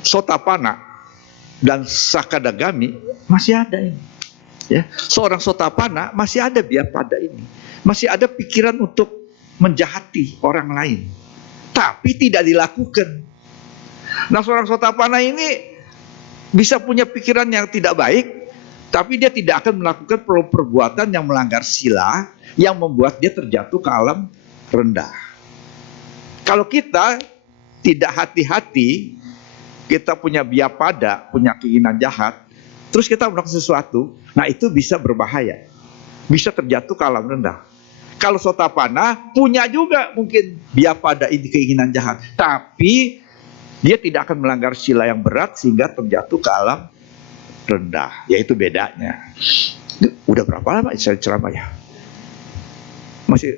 Sotapana dan Sakadagami masih ada ini. Ya, seorang Sotapana masih ada biapada ini, masih ada pikiran untuk menjahati orang lain, tapi tidak dilakukan. Nah, seorang Sotapana ini bisa punya pikiran yang tidak baik, tapi dia tidak akan melakukan perbuatan yang melanggar sila, yang membuat dia terjatuh ke alam rendah. Kalau kita tidak hati-hati, kita punya biapada, punya keinginan jahat, terus kita melakukan sesuatu, nah itu bisa berbahaya, bisa terjatuh ke alam rendah. Kalau Sotapana punya juga mungkin biapada ini, keinginan jahat, tapi dia tidak akan melanggar sila yang berat sehingga terjatuh ke alam rendah. Yaitu bedanya. Udah berapa lama saya ceramah ya? Masih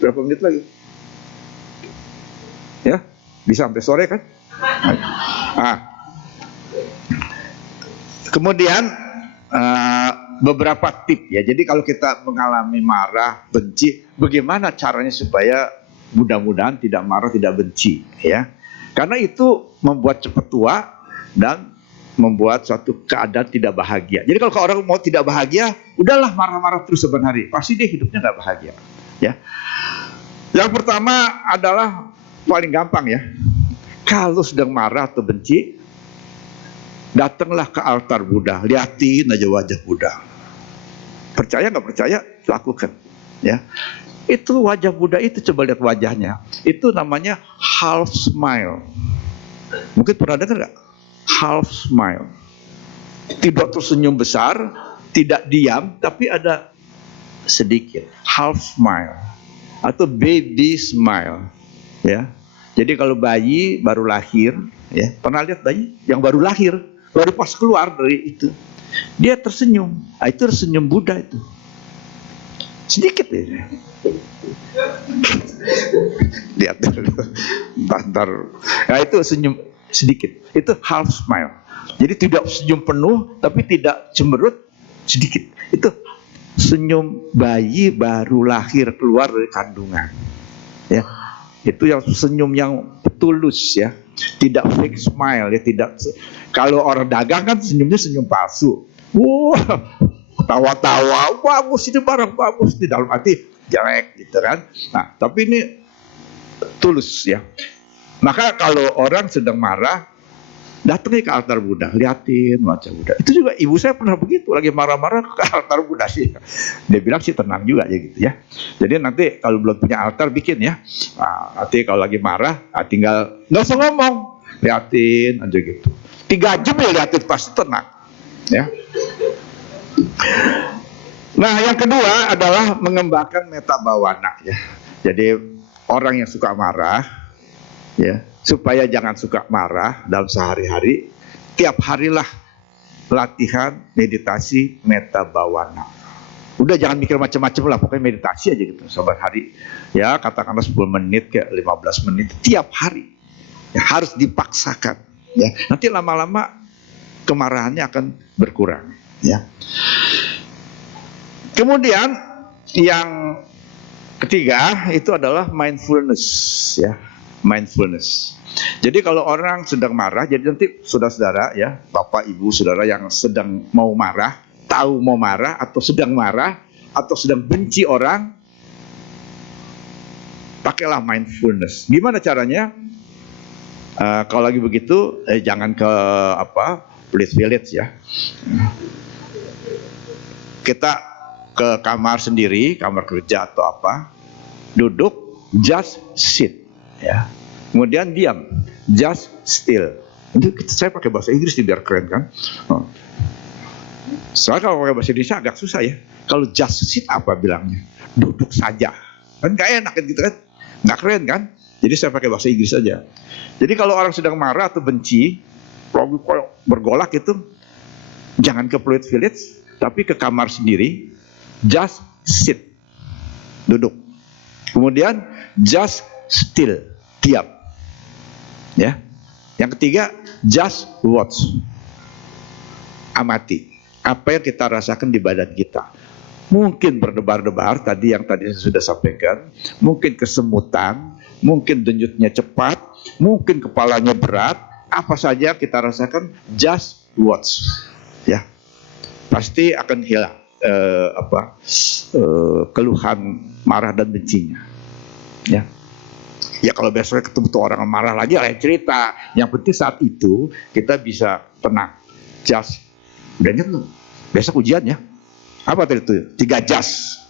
berapa menit lagi? Ya, bisa sampai sore kan? Kemudian beberapa tip ya. Jadi kalau kita mengalami marah, benci, bagaimana caranya supaya mudah-mudahan tidak marah, tidak benci ya? Karena itu membuat cepat tua dan membuat suatu keadaan tidak bahagia. Jadi kalau orang mau tidak bahagia, udahlah marah-marah terus sebenarnya, pasti dia hidupnya nggak bahagia. Ya. Yang pertama adalah paling gampang ya. Kalau sedang marah atau benci, datanglah ke altar Buddha, liatin aja wajah Buddha. Percaya nggak percaya, lakukan. Ya. Itu wajah Buddha itu, coba lihat wajahnya. Itu namanya half smile. Mungkin pernah dengar nggak? Half smile. Tidak tersenyum besar, tidak diam, tapi ada sedikit. Half smile atau baby smile. Ya. Jadi kalau bayi baru lahir, ya, pernah lihat bayi yang baru lahir, baru pas keluar dari itu, dia tersenyum. Nah, itu tersenyum Buddha itu. sedikit ini. Lihat dulu, ntar. Nah itu senyum sedikit, itu half smile. Jadi tidak senyum penuh, tapi tidak cemberut, sedikit. Itu senyum bayi baru lahir keluar dari kandungan. Ya, itu yang senyum yang tulus ya, tidak fake smile ya, tidak. Kalau orang dagang kan senyumnya senyum palsu. Wah, tawa-tawa, bagus ini barang bagus, di dalam hati jelek gitu kan. Nah, tapi ini tulus ya. Maka kalau orang sedang marah, datangnya ke altar Buddha, liatin wajah Buddha. Itu juga ibu saya pernah begitu, lagi marah-marah ke altar Buddha sih. Dia bilang sih tenang juga ya gitu ya. Jadi nanti kalau belum punya altar bikin ya. Nah, nanti kalau lagi marah, tinggal nggak usah ngomong, liatin aja gitu. 3 jam ya liatin pasti tenang. Ya. Nah, yang kedua adalah mengembangkan metta bhavana ya. Jadi orang yang suka marah ya, supaya jangan suka marah dalam sehari-hari, tiap harilah latihan meditasi metta bhavana. Udah jangan mikir macam-macam lah, pokoknya meditasi aja gitu setiap hari. Ya, katakanlah 10 menit ke 15 menit tiap hari. Ya, harus dipaksakan ya. Nanti lama-lama kemarahannya akan berkurang ya. Kemudian yang ketiga itu adalah mindfulness ya, mindfulness. Jadi kalau orang sedang marah, jadi nanti saudara-saudara ya, bapak ibu saudara yang sedang mau marah, tahu mau marah atau sedang marah atau sedang benci orang, pakailah mindfulness. Gimana caranya? Kalau lagi begitu, jangan ke police village ya. Kita ke kamar sendiri, kamar kerja atau apa, duduk, just sit ya. Kemudian diam, just still. Itu saya pakai bahasa Inggris biar keren kan. Soalnya kalau pakai bahasa Indonesia agak susah ya. Kalau just sit apa bilangnya? Duduk saja. Kan gak enak kan gitu kan? Gak keren kan? Jadi saya pakai bahasa Inggris saja. Jadi kalau orang sedang marah atau benci, bergolak itu, jangan ke police village, tapi ke kamar sendiri. Just sit, duduk. Kemudian just still, diam. Ya. Yang ketiga, just watch, amati apa yang kita rasakan di badan kita. Mungkin berdebar-debar tadi yang tadi saya sudah sampaikan, mungkin kesemutan, mungkin denyutnya cepat, mungkin kepalanya berat, apa saja kita rasakan, just watch. Ya, pasti akan hilang keluhan marah dan bencinya. Ya. Ya kalau besok ketemu tuh orang marah lagi lain cerita. Yang penting saat itu kita bisa tenang. Just. Udah ingat lu? Besok ujian ya. Apa tadi itu? 3 just.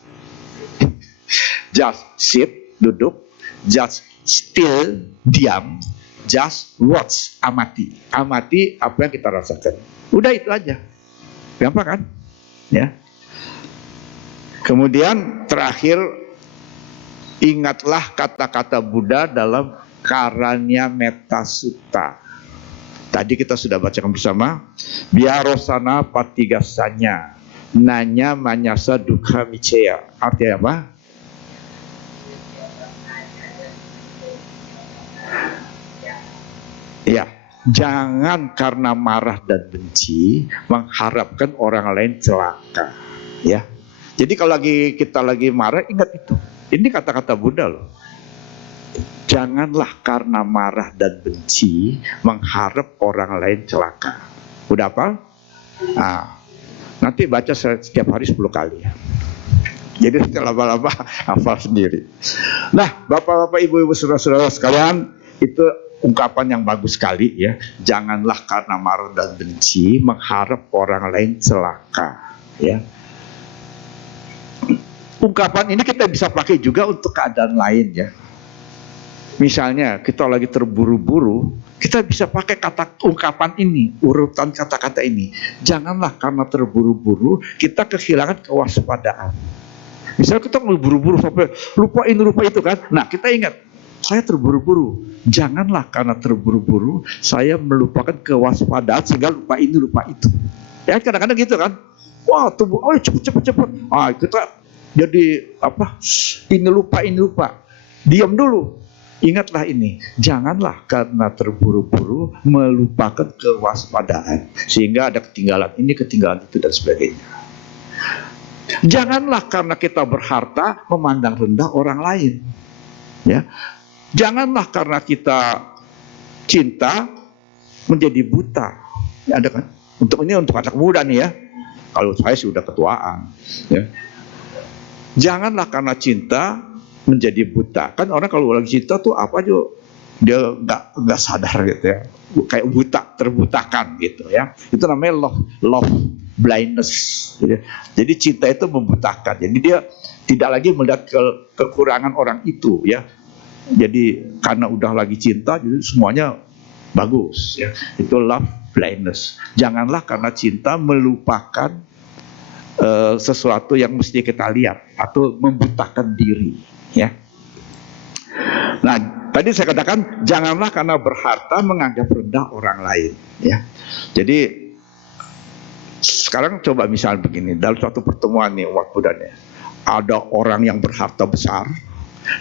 Just sit, duduk. Just still, diam. Just watch, amati. Amati apa yang kita rasakan. Udah itu aja. Gampang kan? Ya. Kemudian terakhir, ingatlah kata-kata Buddha dalam Karanya Metta Sutta. Tadi kita sudah bacakan bersama. Biarosana patigasanya, nanya manyasa dukkha micaya. Artinya apa? Ya, jangan karena marah dan benci mengharapkan orang lain celaka. Ya. Jadi kalau kita lagi marah, ingat itu. Ini kata-kata Buddha loh. Janganlah karena marah dan benci mengharap orang lain celaka. Udah apa? Nah, nanti baca setiap hari 10 kali ya. Jadi lama-lama hafal sendiri. Nah, bapak-bapak, ibu-ibu, saudara-saudara sekalian, itu ungkapan yang bagus sekali ya. Janganlah karena marah dan benci mengharap orang lain celaka. Ya. Ungkapan ini kita bisa pakai juga untuk keadaan lain ya. Misalnya kita lagi terburu-buru, kita bisa pakai ungkapan ini, urutan kata-kata ini. Janganlah karena terburu-buru kita kehilangan kewaspadaan. Misalnya kita mau buru-buru sampai lupa itu kan. Nah kita ingat, saya terburu-buru. Janganlah karena terburu-buru saya melupakan kewaspadaan sehingga lupa itu. Ya kadang-kadang gitu kan. Wah, cepet. Kita jadi apa? Ini lupa. Diam dulu. Ingatlah ini, janganlah karena terburu-buru melupakan kewaspadaan sehingga ada ketinggalan ini, ketinggalan itu dan sebagainya. Janganlah karena kita berharta memandang rendah orang lain. Ya. Janganlah karena kita cinta menjadi buta. Ya, ada kan? Untuk anak muda nih ya. Kalau saya sudah ketuaan. Ya. Janganlah karena cinta menjadi buta. Kan orang kalau lagi cinta tuh apa aja dia nggak sadar gitu ya, kayak buta, terbutakan gitu ya. Itu namanya love blindness gitu. Jadi cinta itu membutakan. Jadi dia tidak lagi melihat kekurangan orang itu ya. Jadi karena udah lagi cinta jadi semuanya bagus ya. Itu love blindness. Janganlah karena cinta melupakan sesuatu yang mesti kita lihat atau membutakan diri. Ya. Nah, tadi saya katakan janganlah karena berharta menganggap rendah orang lain. Ya. Jadi sekarang coba misal begini, dalam suatu pertemuan nih umat Buddha nih, ada orang yang berharta besar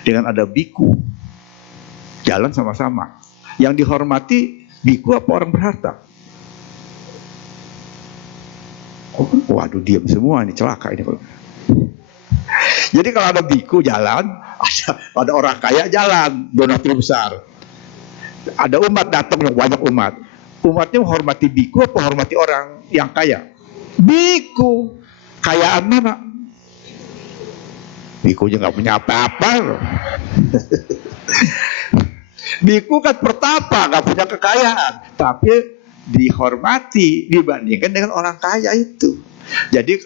dengan ada biku jalan sama-sama. Yang dihormati biku apa orang berharta? Waduh, diam semua ini, celaka ini. Jadi kalau ada biku jalan, ada orang kaya jalan, donatur besar. Ada umat datang, banyak umat. Umatnya menghormati biku apa menghormati orang yang kaya? Biku. Kayaan mana? Bikunya nggak punya apa-apa. Biku kan pertapa, nggak punya kekayaan, tapi dihormati dibandingkan dengan orang kaya itu. Jadi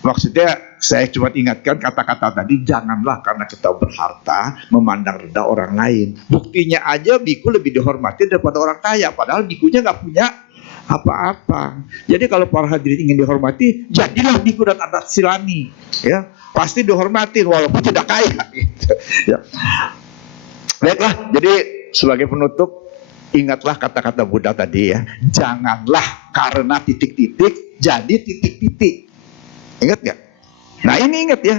maksudnya saya cuma ingatkan kata-kata tadi, janganlah karena kita berharta memandang rendah orang lain. Buktinya aja biku lebih dihormati daripada orang kaya, padahal bikunya nggak punya apa-apa. Jadi kalau para hadirin ingin dihormati, jadilah biku dan adat silani, ya pasti dihormatin walaupun tidak kaya. Gitu. Ya. Baiklah, jadi sebagai penutup, ingatlah kata-kata Buddha tadi ya, janganlah karena titik-titik jadi titik-titik. Ingat gak? Nah ini ingat ya,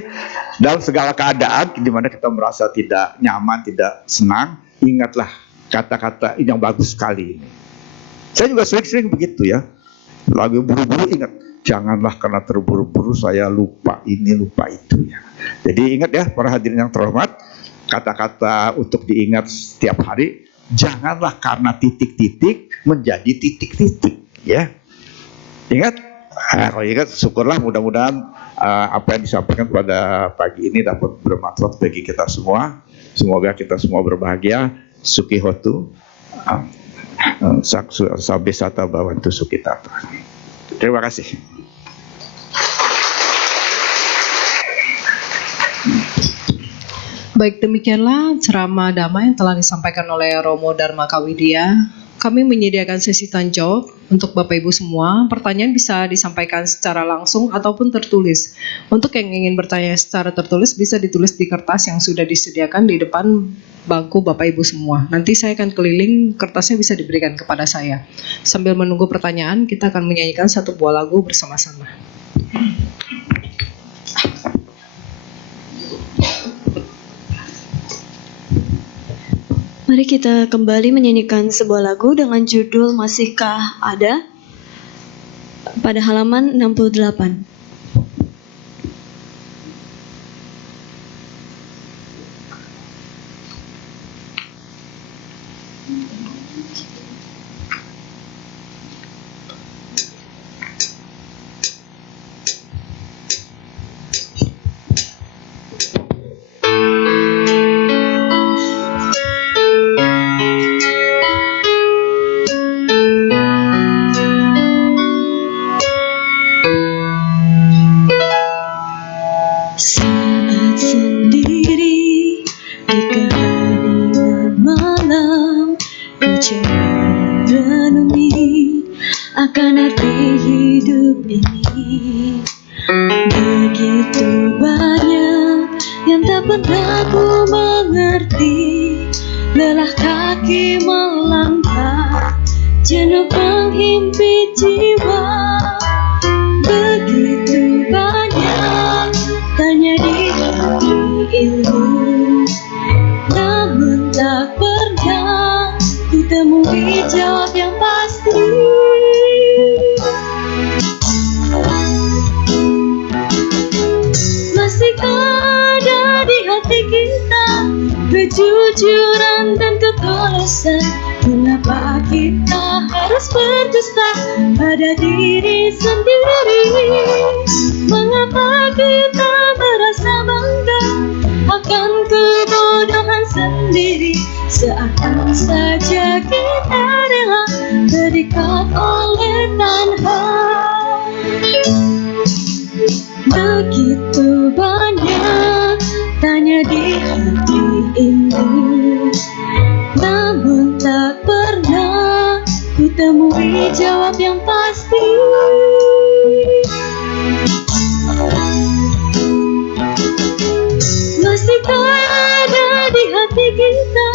dalam segala keadaan di mana kita merasa tidak nyaman, tidak senang, ingatlah kata-kata yang bagus sekali ini. Saya juga sering-sering begitu ya, lagi buru-buru ingat, janganlah karena terburu-buru saya lupa ini, lupa itu ya. Jadi ingat ya para hadirin yang terhormat, kata-kata untuk diingat setiap hari, janganlah karena titik-titik menjadi titik-titik ya. Ingat? Kalau ingat, syukurlah, mudah-mudahan apa yang disampaikan pada pagi ini dapat bermanfaat bagi kita semua. Semoga kita semua berbahagia. Sukihotu, sabesata bawantu sukitata. Terima kasih. Baik, demikianlah ceramah damai yang telah disampaikan oleh Romo Dharma Kawidya. Kami menyediakan sesi tanya jawab untuk Bapak Ibu semua. Pertanyaan bisa disampaikan secara langsung ataupun tertulis. Untuk yang ingin bertanya secara tertulis bisa ditulis di kertas yang sudah disediakan di depan bangku Bapak Ibu semua. Nanti saya akan keliling, kertasnya bisa diberikan kepada saya. Sambil menunggu pertanyaan, kita akan menyanyikan satu buah lagu bersama-sama. Mari kita kembali menyanyikan sebuah lagu dengan judul Masihkah Ada pada halaman 68. Saat sendiri di keheningan malam, ku coba renungi akan arti hidup ini. Begitu banyak yang tak pernah ku mengerti, lelah kaki melangkah, jenuh menghimpit jiwa. Begitu banyak tanya di berdusta pada diri sendiri. Mengapa kita merasa bangga akan kebodohan sendiri, seakan saja kita rela terikat oleh tanha. Begitu banyak tanya di hati ini, namun tak pernah ku temui jawab yang pasti. Masihkah ada di hati kita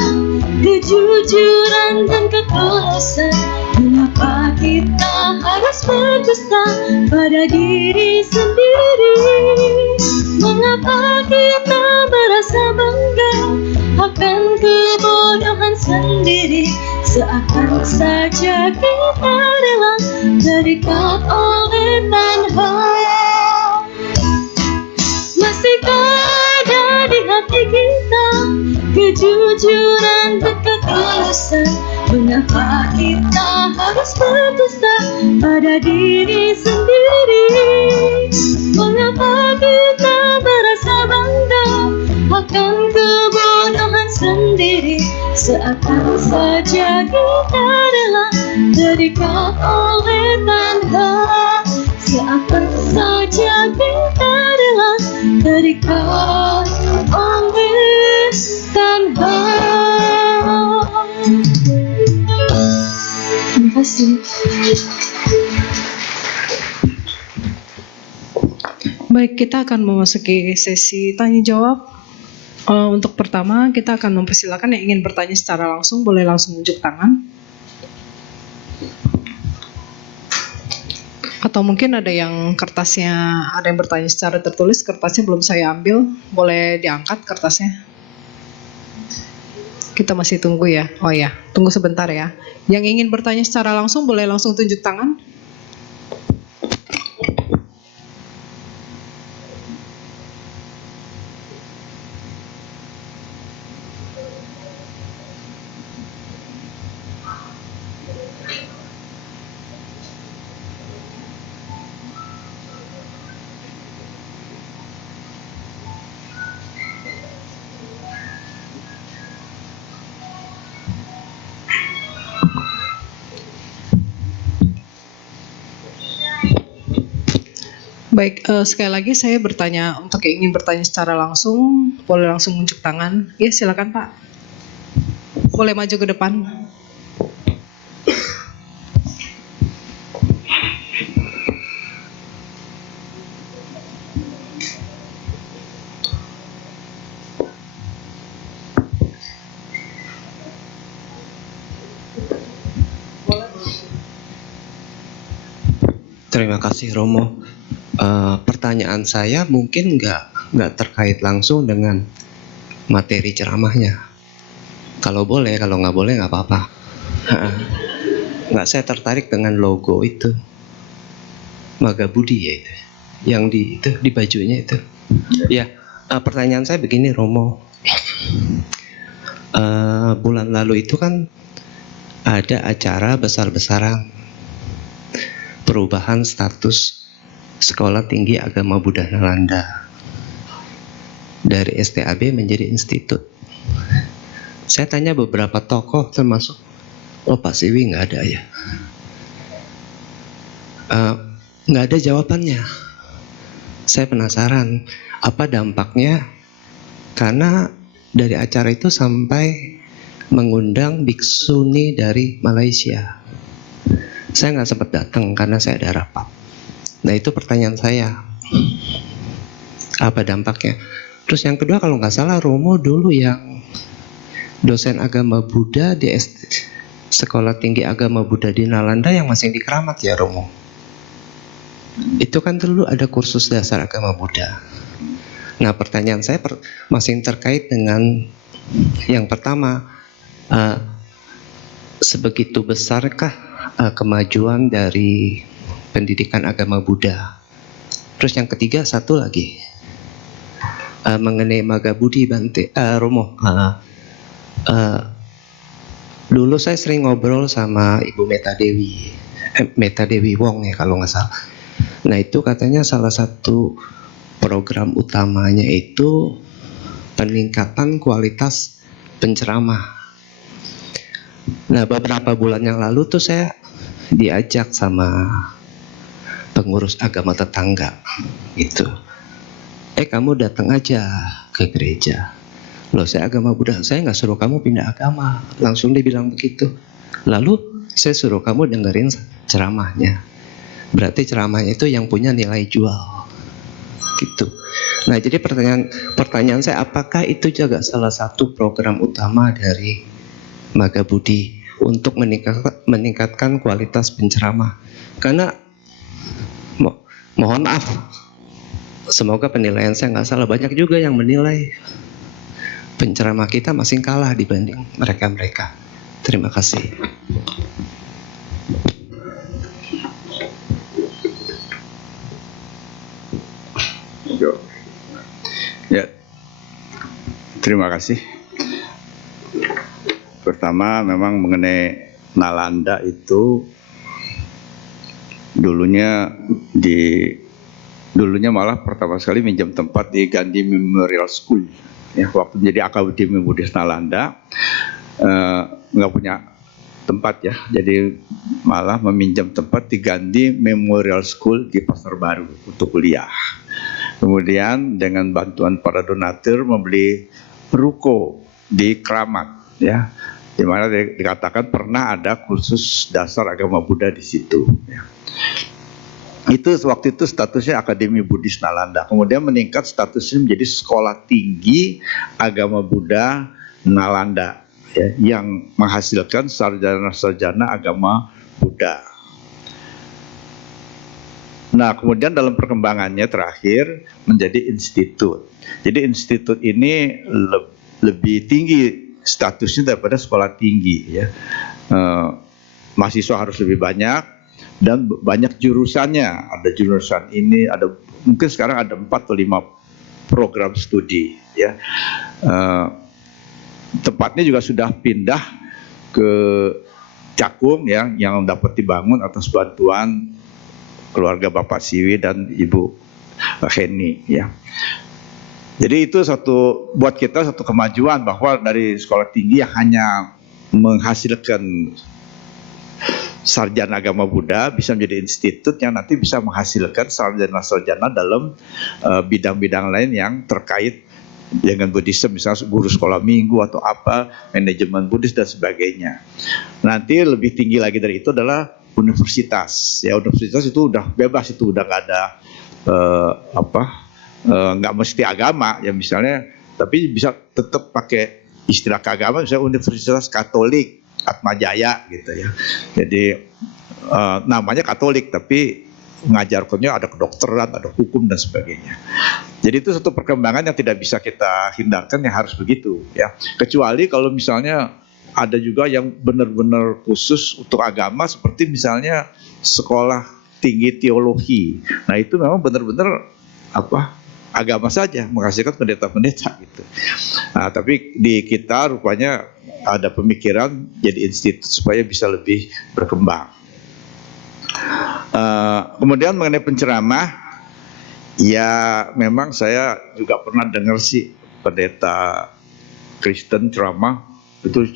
kejujuran dan ketulusan? Mengapa kita harus berdusta pada diri sendiri? Mengapa kita merasa bangga akan kebodohan sendiri, seakan saja kita rela terikat oleh tanha. Masihkah ada di hati kita kejujuran dan ketulusan? Mengapa kita harus berdusta pada diri sendiri? Mengapa kita merasa bangga akan kebodohan sendiri, seakan saja kita rela terikat oleh tanha? Seakan saja kita rela terikat oleh tanha. Terima kasih. Baik, kita akan memasuki sesi tanya jawab. Untuk pertama, kita akan mempersilakan yang ingin bertanya secara langsung boleh langsung unjuk tangan. Atau mungkin ada yang kertasnya, ada yang bertanya secara tertulis, kertasnya belum saya ambil, boleh diangkat kertasnya. Kita masih tunggu ya. Oh ya, tunggu sebentar ya. Yang ingin bertanya secara langsung boleh langsung tunjuk tangan. Baik, sekali lagi saya bertanya untuk yang ingin bertanya secara langsung, boleh langsung unjuk tangan. Ya, silakan Pak. Boleh maju ke depan. Terima kasih Romo. Pertanyaan saya mungkin nggak terkait langsung dengan materi ceramahnya. Kalau boleh, kalau nggak boleh nggak apa-apa. Nggak, saya tertarik dengan logo itu, Magabudi ya itu, yang di bajunya itu. Ya, pertanyaan saya begini Romo. Bulan lalu itu kan ada acara besar-besaran perubahan status Sekolah Tinggi Agama Buddha Nalanda dari STAB menjadi institut. Saya tanya beberapa tokoh termasuk Pak Siwi, nggak ada ya, nggak ada jawabannya. Saya penasaran apa dampaknya, karena dari acara itu sampai mengundang biksuni dari Malaysia. Saya nggak sempat datang karena saya ada rapat. Nah itu pertanyaan saya, apa dampaknya? Terus yang kedua, kalau nggak salah Romo dulu yang dosen agama Buddha di Sekolah Tinggi Agama Buddha di Nalanda yang masih di Keramat ya Romo. Itu kan dulu ada kursus dasar agama Buddha. Nah pertanyaan saya masih terkait dengan yang pertama, sebegitu besarkah kemajuan dari pendidikan agama Buddha? Terus yang ketiga satu lagi, mengenai Magabudi Bante, Romo. Dulu saya sering ngobrol sama Ibu Meta Dewi, Meta Dewi Wong ya kalau nggak salah. Nah itu katanya salah satu program utamanya itu peningkatan kualitas penceramah. Nah beberapa bulan yang lalu tuh saya diajak sama pengurus agama tetangga gitu. Kamu datang aja ke gereja. Loh saya agama Buddha, saya nggak suruh kamu pindah agama. Langsung dia bilang begitu. Lalu saya suruh kamu dengerin ceramahnya. Berarti ceramahnya itu yang punya nilai jual gitu. Nah jadi pertanyaan saya, apakah itu juga salah satu program utama dari Maga Budi untuk meningkatkan kualitas penceramah? Karena mohon maaf, semoga penilaian saya nggak salah, banyak juga yang menilai penceramah kita masih kalah dibanding mereka-mereka. Terima kasih. Ya, terima kasih. Pertama, memang mengenai Nalanda itu dulunya malah pertama sekali minjam tempat di Gandhi Memorial School. Ya, waktu menjadi Akademi Buddhis Nalanda nggak punya tempat ya, jadi malah meminjam tempat di Gandhi Memorial School di Pasar Baru untuk kuliah. Kemudian dengan bantuan para donatur membeli ruko di Kramat ya, di mana dikatakan pernah ada kursus dasar agama Buddha di situ. Ya. Itu waktu itu statusnya Akademi Buddhis Nalanda. Kemudian meningkat statusnya menjadi Sekolah Tinggi Agama Buddha Nalanda ya, yang menghasilkan sarjana-sarjana agama Buddha. Nah, kemudian dalam perkembangannya terakhir menjadi institut. Jadi institut ini lebih tinggi statusnya daripada sekolah tinggi ya. Mahasiswa harus lebih banyak dan banyak jurusannya. Ada jurusan ini, ada mungkin sekarang ada 4 atau 5 program studi ya. Tempatnya juga sudah pindah ke Cakung ya, yang dapat dibangun atas bantuan keluarga Bapak Siwi dan Ibu Heni ya. Jadi itu buat kita satu kemajuan bahwa dari sekolah tinggi yang hanya menghasilkan sarjana agama Buddha bisa menjadi institut yang nanti bisa menghasilkan sarjana-sarjana dalam bidang-bidang lain yang terkait dengan Buddhisme, misalnya guru sekolah minggu atau apa, manajemen Buddhis dan sebagainya. Nanti lebih tinggi lagi dari itu adalah universitas. Ya, universitas itu udah bebas, itu udah nggak ada nggak mesti agama ya misalnya, tapi bisa tetap pakai istilah keagamaan, misalnya Universitas Katolik Atmajaya gitu ya. Jadi namanya Katolik tapi mengajarkannya ada kedokteran, ada hukum dan sebagainya. Jadi itu satu perkembangan yang tidak bisa kita hindarkan, yang harus begitu ya. Kecuali kalau misalnya ada juga yang benar-benar khusus untuk agama, seperti misalnya sekolah tinggi teologi. Nah itu memang benar-benar agama saja, menghasilkan pendeta-pendeta gitu. Nah, tapi di kita rupanya ada pemikiran jadi institut supaya bisa lebih berkembang. Kemudian mengenai penceramah, ya memang saya juga pernah dengar sih pendeta Kristen ceramah, itu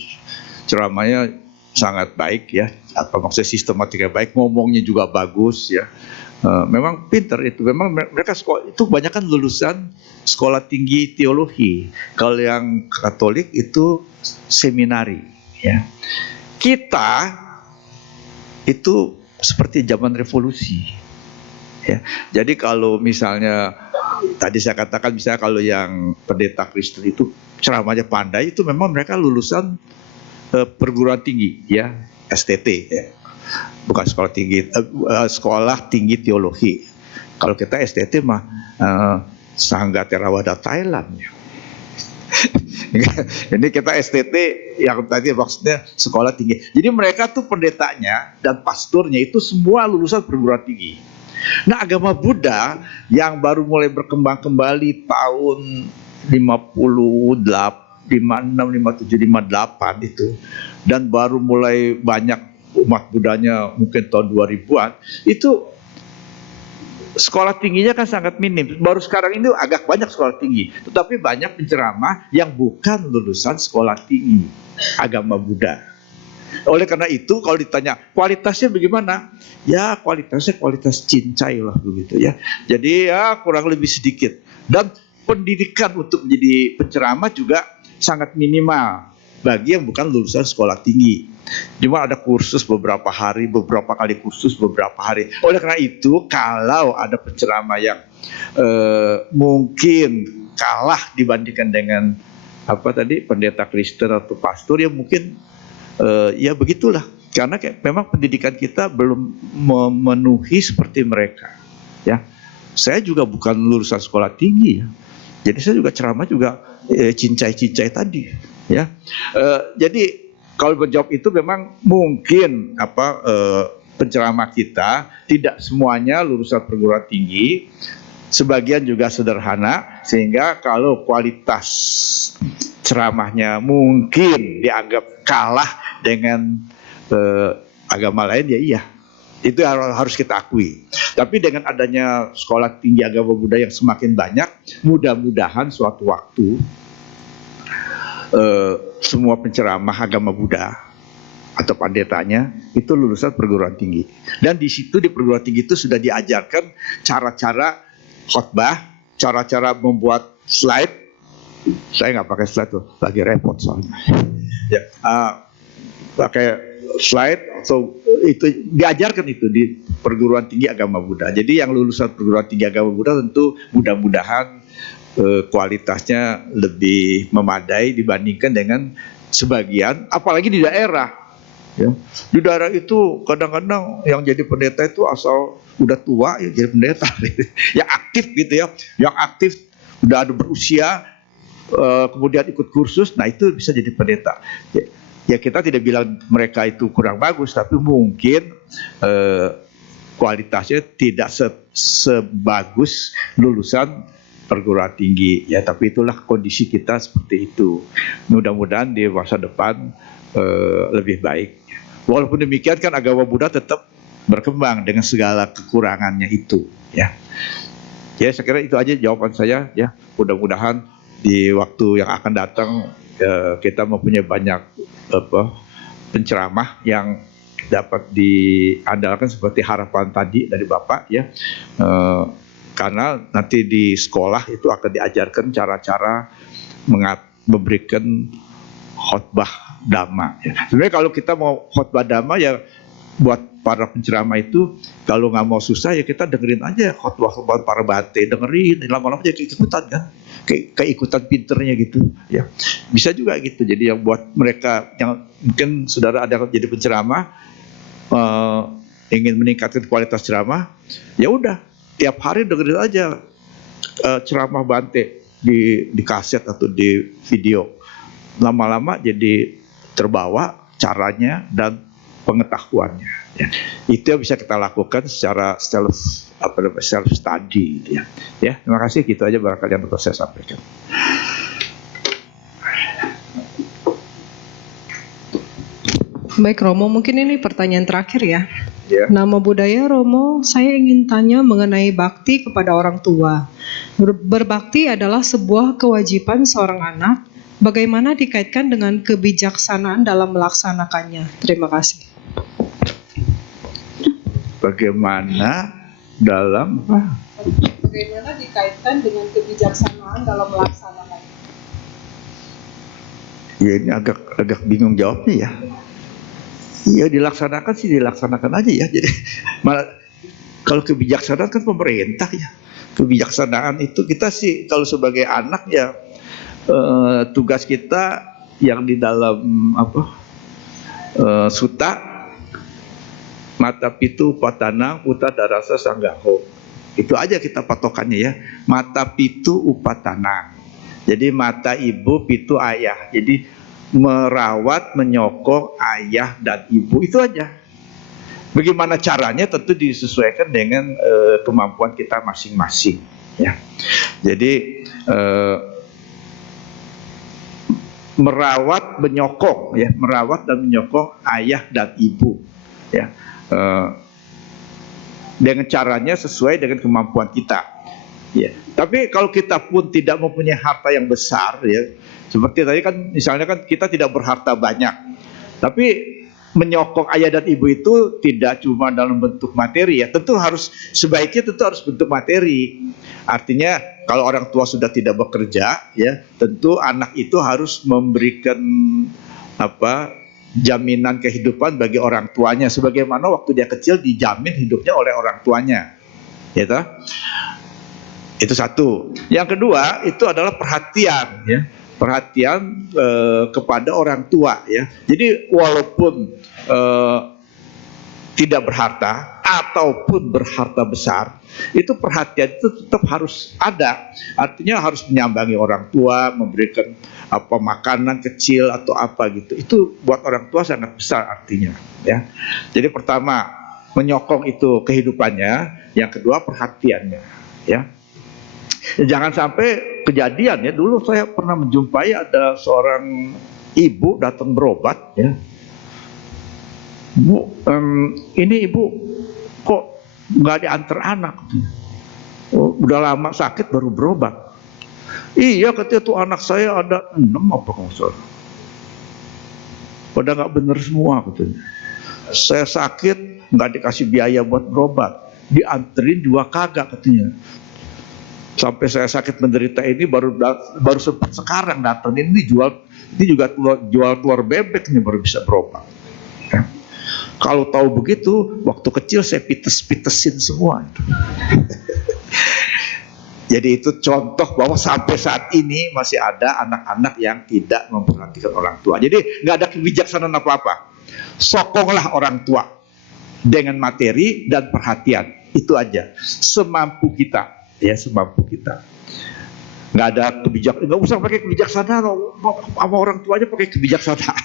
ceramahnya sangat baik ya, maksudnya sistematika baik, ngomongnya juga bagus ya. Memang pintar itu, memang mereka sekolah itu kebanyakan lulusan sekolah tinggi teologi. Kalau yang Katolik itu seminari ya. Kita itu seperti zaman revolusi ya. Jadi kalau misalnya tadi saya katakan, misalnya kalau yang pendeta Kristen itu ceramahnya pandai, itu memang mereka lulusan perguruan tinggi ya, STT ya. Bukan sekolah tinggi teologi. Kalau kita STT mah Sangga Theravada Thailand ya. Ini kita STT yang tadi maksudnya sekolah tinggi. Jadi mereka tuh pendetanya dan pastornya itu semua lulusan perguruan tinggi. Nah, agama Buddha yang baru mulai berkembang kembali tahun 56, 57, 58 itu, dan baru mulai banyak umat Budanya mungkin tahun 2000-an, itu sekolah tingginya kan sangat minim. Baru sekarang ini agak banyak sekolah tinggi, tetapi banyak penceramah yang bukan lulusan sekolah tinggi agama Buddha. Oleh karena itu kalau ditanya kualitasnya bagaimana, ya kualitasnya kualitas cincai lah begitu ya. Jadi ya kurang lebih sedikit. Dan pendidikan untuk menjadi penceramah juga sangat minimal bagi yang bukan lulusan sekolah tinggi. Cuma ada kursus beberapa hari, beberapa kali kursus beberapa hari. Oleh karena itu kalau ada penceramah yang mungkin kalah dibandingkan dengan pendeta Kristen atau pastor, ya mungkin ya begitulah. Karena memang pendidikan kita belum memenuhi seperti mereka. Ya, saya juga bukan lulusan sekolah tinggi ya. Jadi saya juga ceramah juga cincai-cincai tadi. Ya, jadi kalau menjawab itu memang mungkin penceramah kita tidak semuanya lulusan perguruan tinggi, sebagian juga sederhana, sehingga kalau kualitas ceramahnya mungkin dianggap kalah dengan agama lain, ya iya, itu harus kita akui. Tapi dengan adanya sekolah tinggi agama Buddha yang semakin banyak, mudah-mudahan suatu waktu semua penceramah agama Buddha atau pendetanya itu lulusan perguruan tinggi. Dan di situ di perguruan tinggi itu sudah diajarkan cara-cara khotbah, cara-cara membuat slide. Saya nggak pakai slide tuh, lagi repot soalnya. Ya, pakai slide atau itu diajarkan itu di perguruan tinggi agama Buddha. Jadi yang lulusan perguruan tinggi agama Buddha tentu mudah-mudahan kualitasnya lebih memadai dibandingkan dengan sebagian, apalagi di daerah. Ya. Di daerah itu kadang-kadang yang jadi pendeta itu asal udah tua ya jadi pendeta, yang aktif gitu ya, yang aktif udah ada berusia, kemudian ikut kursus, nah itu bisa jadi pendeta. Ya kita tidak bilang mereka itu kurang bagus, tapi mungkin kualitasnya tidak sebagus lulusan perguruan tinggi ya, tapi itulah kondisi kita seperti itu. Mudah-mudahan di masa depan lebih baik. Walaupun demikian kan agama Buddha tetap berkembang dengan segala kekurangannya itu ya. Ya saya kira itu aja jawaban saya ya. Mudah-mudahan di waktu yang akan datang kita mempunyai banyak penceramah yang dapat diandalkan seperti harapan tadi dari Bapak ya. Karena nanti di sekolah itu akan diajarkan cara-cara memberikan khotbah dhamma. Ya. Sebenarnya kalau kita mau khotbah dhamma ya buat para penceramah itu kalau nggak mau susah ya kita dengerin aja khotbah para bate, dengerin lama-lama jadi keikutan kan, keikutan pinternya gitu. Ya bisa juga gitu. Jadi yang buat mereka yang mungkin saudara ada jadi penceramah ingin meningkatkan kualitas ceramah, ya udah tiap hari dengerin aja ceramah Bante di kaset atau di video. Lama-lama jadi terbawa caranya dan pengetahuannya. Ya. Itu yang bisa kita lakukan secara self study. Gitu ya. Ya, terima kasih. Gitu aja barangkali yang dapat saya sampaikan. Baik Romo, mungkin ini pertanyaan terakhir ya. Ya. Nama budaya Romo, saya ingin tanya mengenai bakti kepada orang tua. Berbakti adalah sebuah kewajiban seorang anak. Bagaimana dikaitkan dengan kebijaksanaan dalam melaksanakannya? Terima kasih. Bagaimana dalam Bagaimana dikaitkan dengan kebijaksanaan dalam melaksanakannya? Ya ini agak bingung jawabnya ya. Iya dilaksanakan sih dilaksanakan aja ya. Jadi malah kalau kebijaksanaan kan pemerintah ya. Kebijaksanaan itu kita sih kalau sebagai anak ya tugas kita yang di dalam suta mata pitu patanang puta darasa sanggaho. Itu aja kita patokannya ya. Mata pitu upatanang. Jadi mata ibu pitu ayah. Jadi merawat, menyokong ayah dan ibu itu aja. Bagaimana caranya tentu disesuaikan dengan kemampuan kita masing-masing. Ya. Jadi merawat, menyokong, ya, merawat dan menyokong ayah dan ibu. ya. Dengan caranya sesuai dengan kemampuan kita. Ya. Tapi kalau kita pun tidak mempunyai harta yang besar, ya, seperti tadi kan, misalnya kan kita tidak berharta banyak, tapi menyokong ayah dan ibu itu tidak cuma dalam bentuk materi, ya, tentu harus sebaiknya tentu harus bentuk materi. Artinya kalau orang tua sudah tidak bekerja, ya, tentu anak itu harus memberikan jaminan kehidupan bagi orang tuanya, sebagaimana waktu dia kecil dijamin hidupnya oleh orang tuanya, gitu. Itu satu. Yang kedua itu adalah perhatian, ya, perhatian kepada orang tua, ya. Jadi walaupun tidak berharta ataupun berharta besar, itu perhatian itu tetap harus ada. Artinya harus menyambangi orang tua, memberikan makanan kecil atau apa gitu. Itu buat orang tua sangat besar artinya, ya. Jadi pertama menyokong itu kehidupannya, yang kedua perhatiannya, ya. Jangan sampai kejadian, ya, dulu saya pernah menjumpai ada seorang ibu datang berobat, ya. Bu, ini ibu kok nggak diantar anak? Oh, udah lama sakit baru berobat. Iya, katanya tuh anak saya ada 6 apa kalau salah. Pada nggak bener semua katanya. Saya sakit nggak dikasih biaya buat berobat, dianterin juga kagak katanya. Sampai saya sakit menderita ini baru sempat sekarang datang ini juga jual telur bebek nih baru bisa berobat. Ya. Kalau tahu begitu, waktu kecil saya pites-pitesin semua. Jadi itu contoh bahwa sampai saat ini masih ada anak-anak yang tidak memperhatikan orang tua. Jadi nggak ada kebijaksanaan apa-apa. Sokonglah orang tua dengan materi dan perhatian. Itu aja. Semampu kita, ya, semampu kita. Nggak ada nggak usah pakai kebijaksanaan. Sama orang tuanya pakai kebijaksanaan.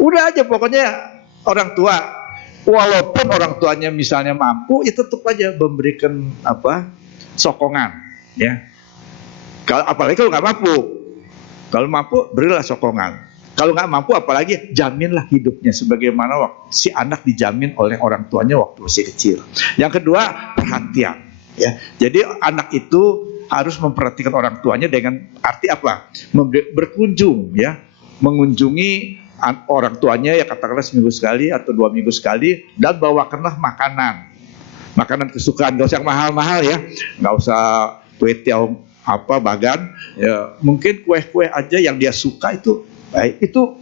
Udah aja pokoknya. Orang tua, walaupun orang tuanya misalnya mampu, itu tetap aja memberikan sokongan, ya. Apalagi kalau nggak mampu, kalau mampu berilah sokongan. Kalau nggak mampu, apalagi jaminlah hidupnya sebagaimana si anak dijamin oleh orang tuanya waktu masih kecil. Yang kedua perhatian, ya. Jadi anak itu harus memperhatikan orang tuanya dengan arti apa? Berkunjung, ya, mengunjungi orang tuanya, ya, katakanlah seminggu sekali atau 2 minggu sekali, dan bawakanlah makanan kesukaan. Gak usah mahal-mahal, ya, nggak usah kue tiaw bagan, ya, mungkin kue-kue aja yang dia suka itu baik. Itu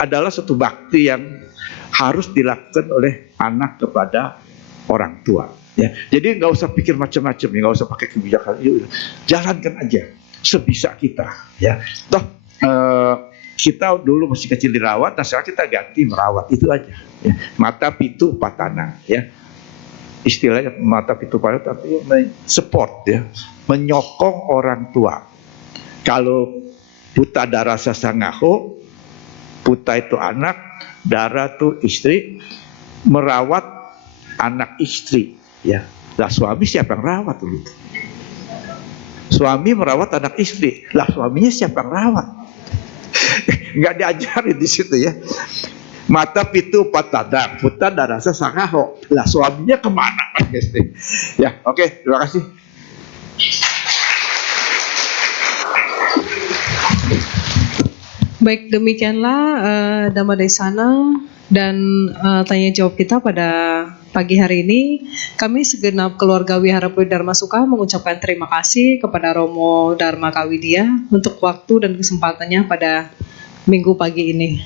adalah satu bakti yang harus dilakukan oleh anak kepada orang tua, ya. Jadi nggak usah pikir macam-macam, ya, nggak usah pakai kebijakan, jalankan aja sebisa kita, ya. Toh kita dulu masih kecil dirawat, nah sekarang kita ganti merawat, itu aja, ya. Mata pitu patana, ya, istilahnya mata pitu patana, tapi support, ya, menyokong orang tua. Kalau puta dara sasangaho, puta itu anak, dara itu istri, merawat anak istri, ya. Lah suami siapa yang rawat dulu? Suami merawat anak istri, lah suaminya siapa yang rawat? Nggak diajarin di situ, ya. Mata pitu patadang, puta darasa sangaho. Lah suaminya kemana? Ya, oke, terima kasih. Baik, demikianlah Dhamma Desana dan tanya jawab kita pada pagi hari ini. Kami segenap keluarga Wihara Bodhi Dharma Sukha mengucapkan terima kasih kepada Romo Dharma Kawidya untuk waktu dan kesempatannya pada minggu pagi ini.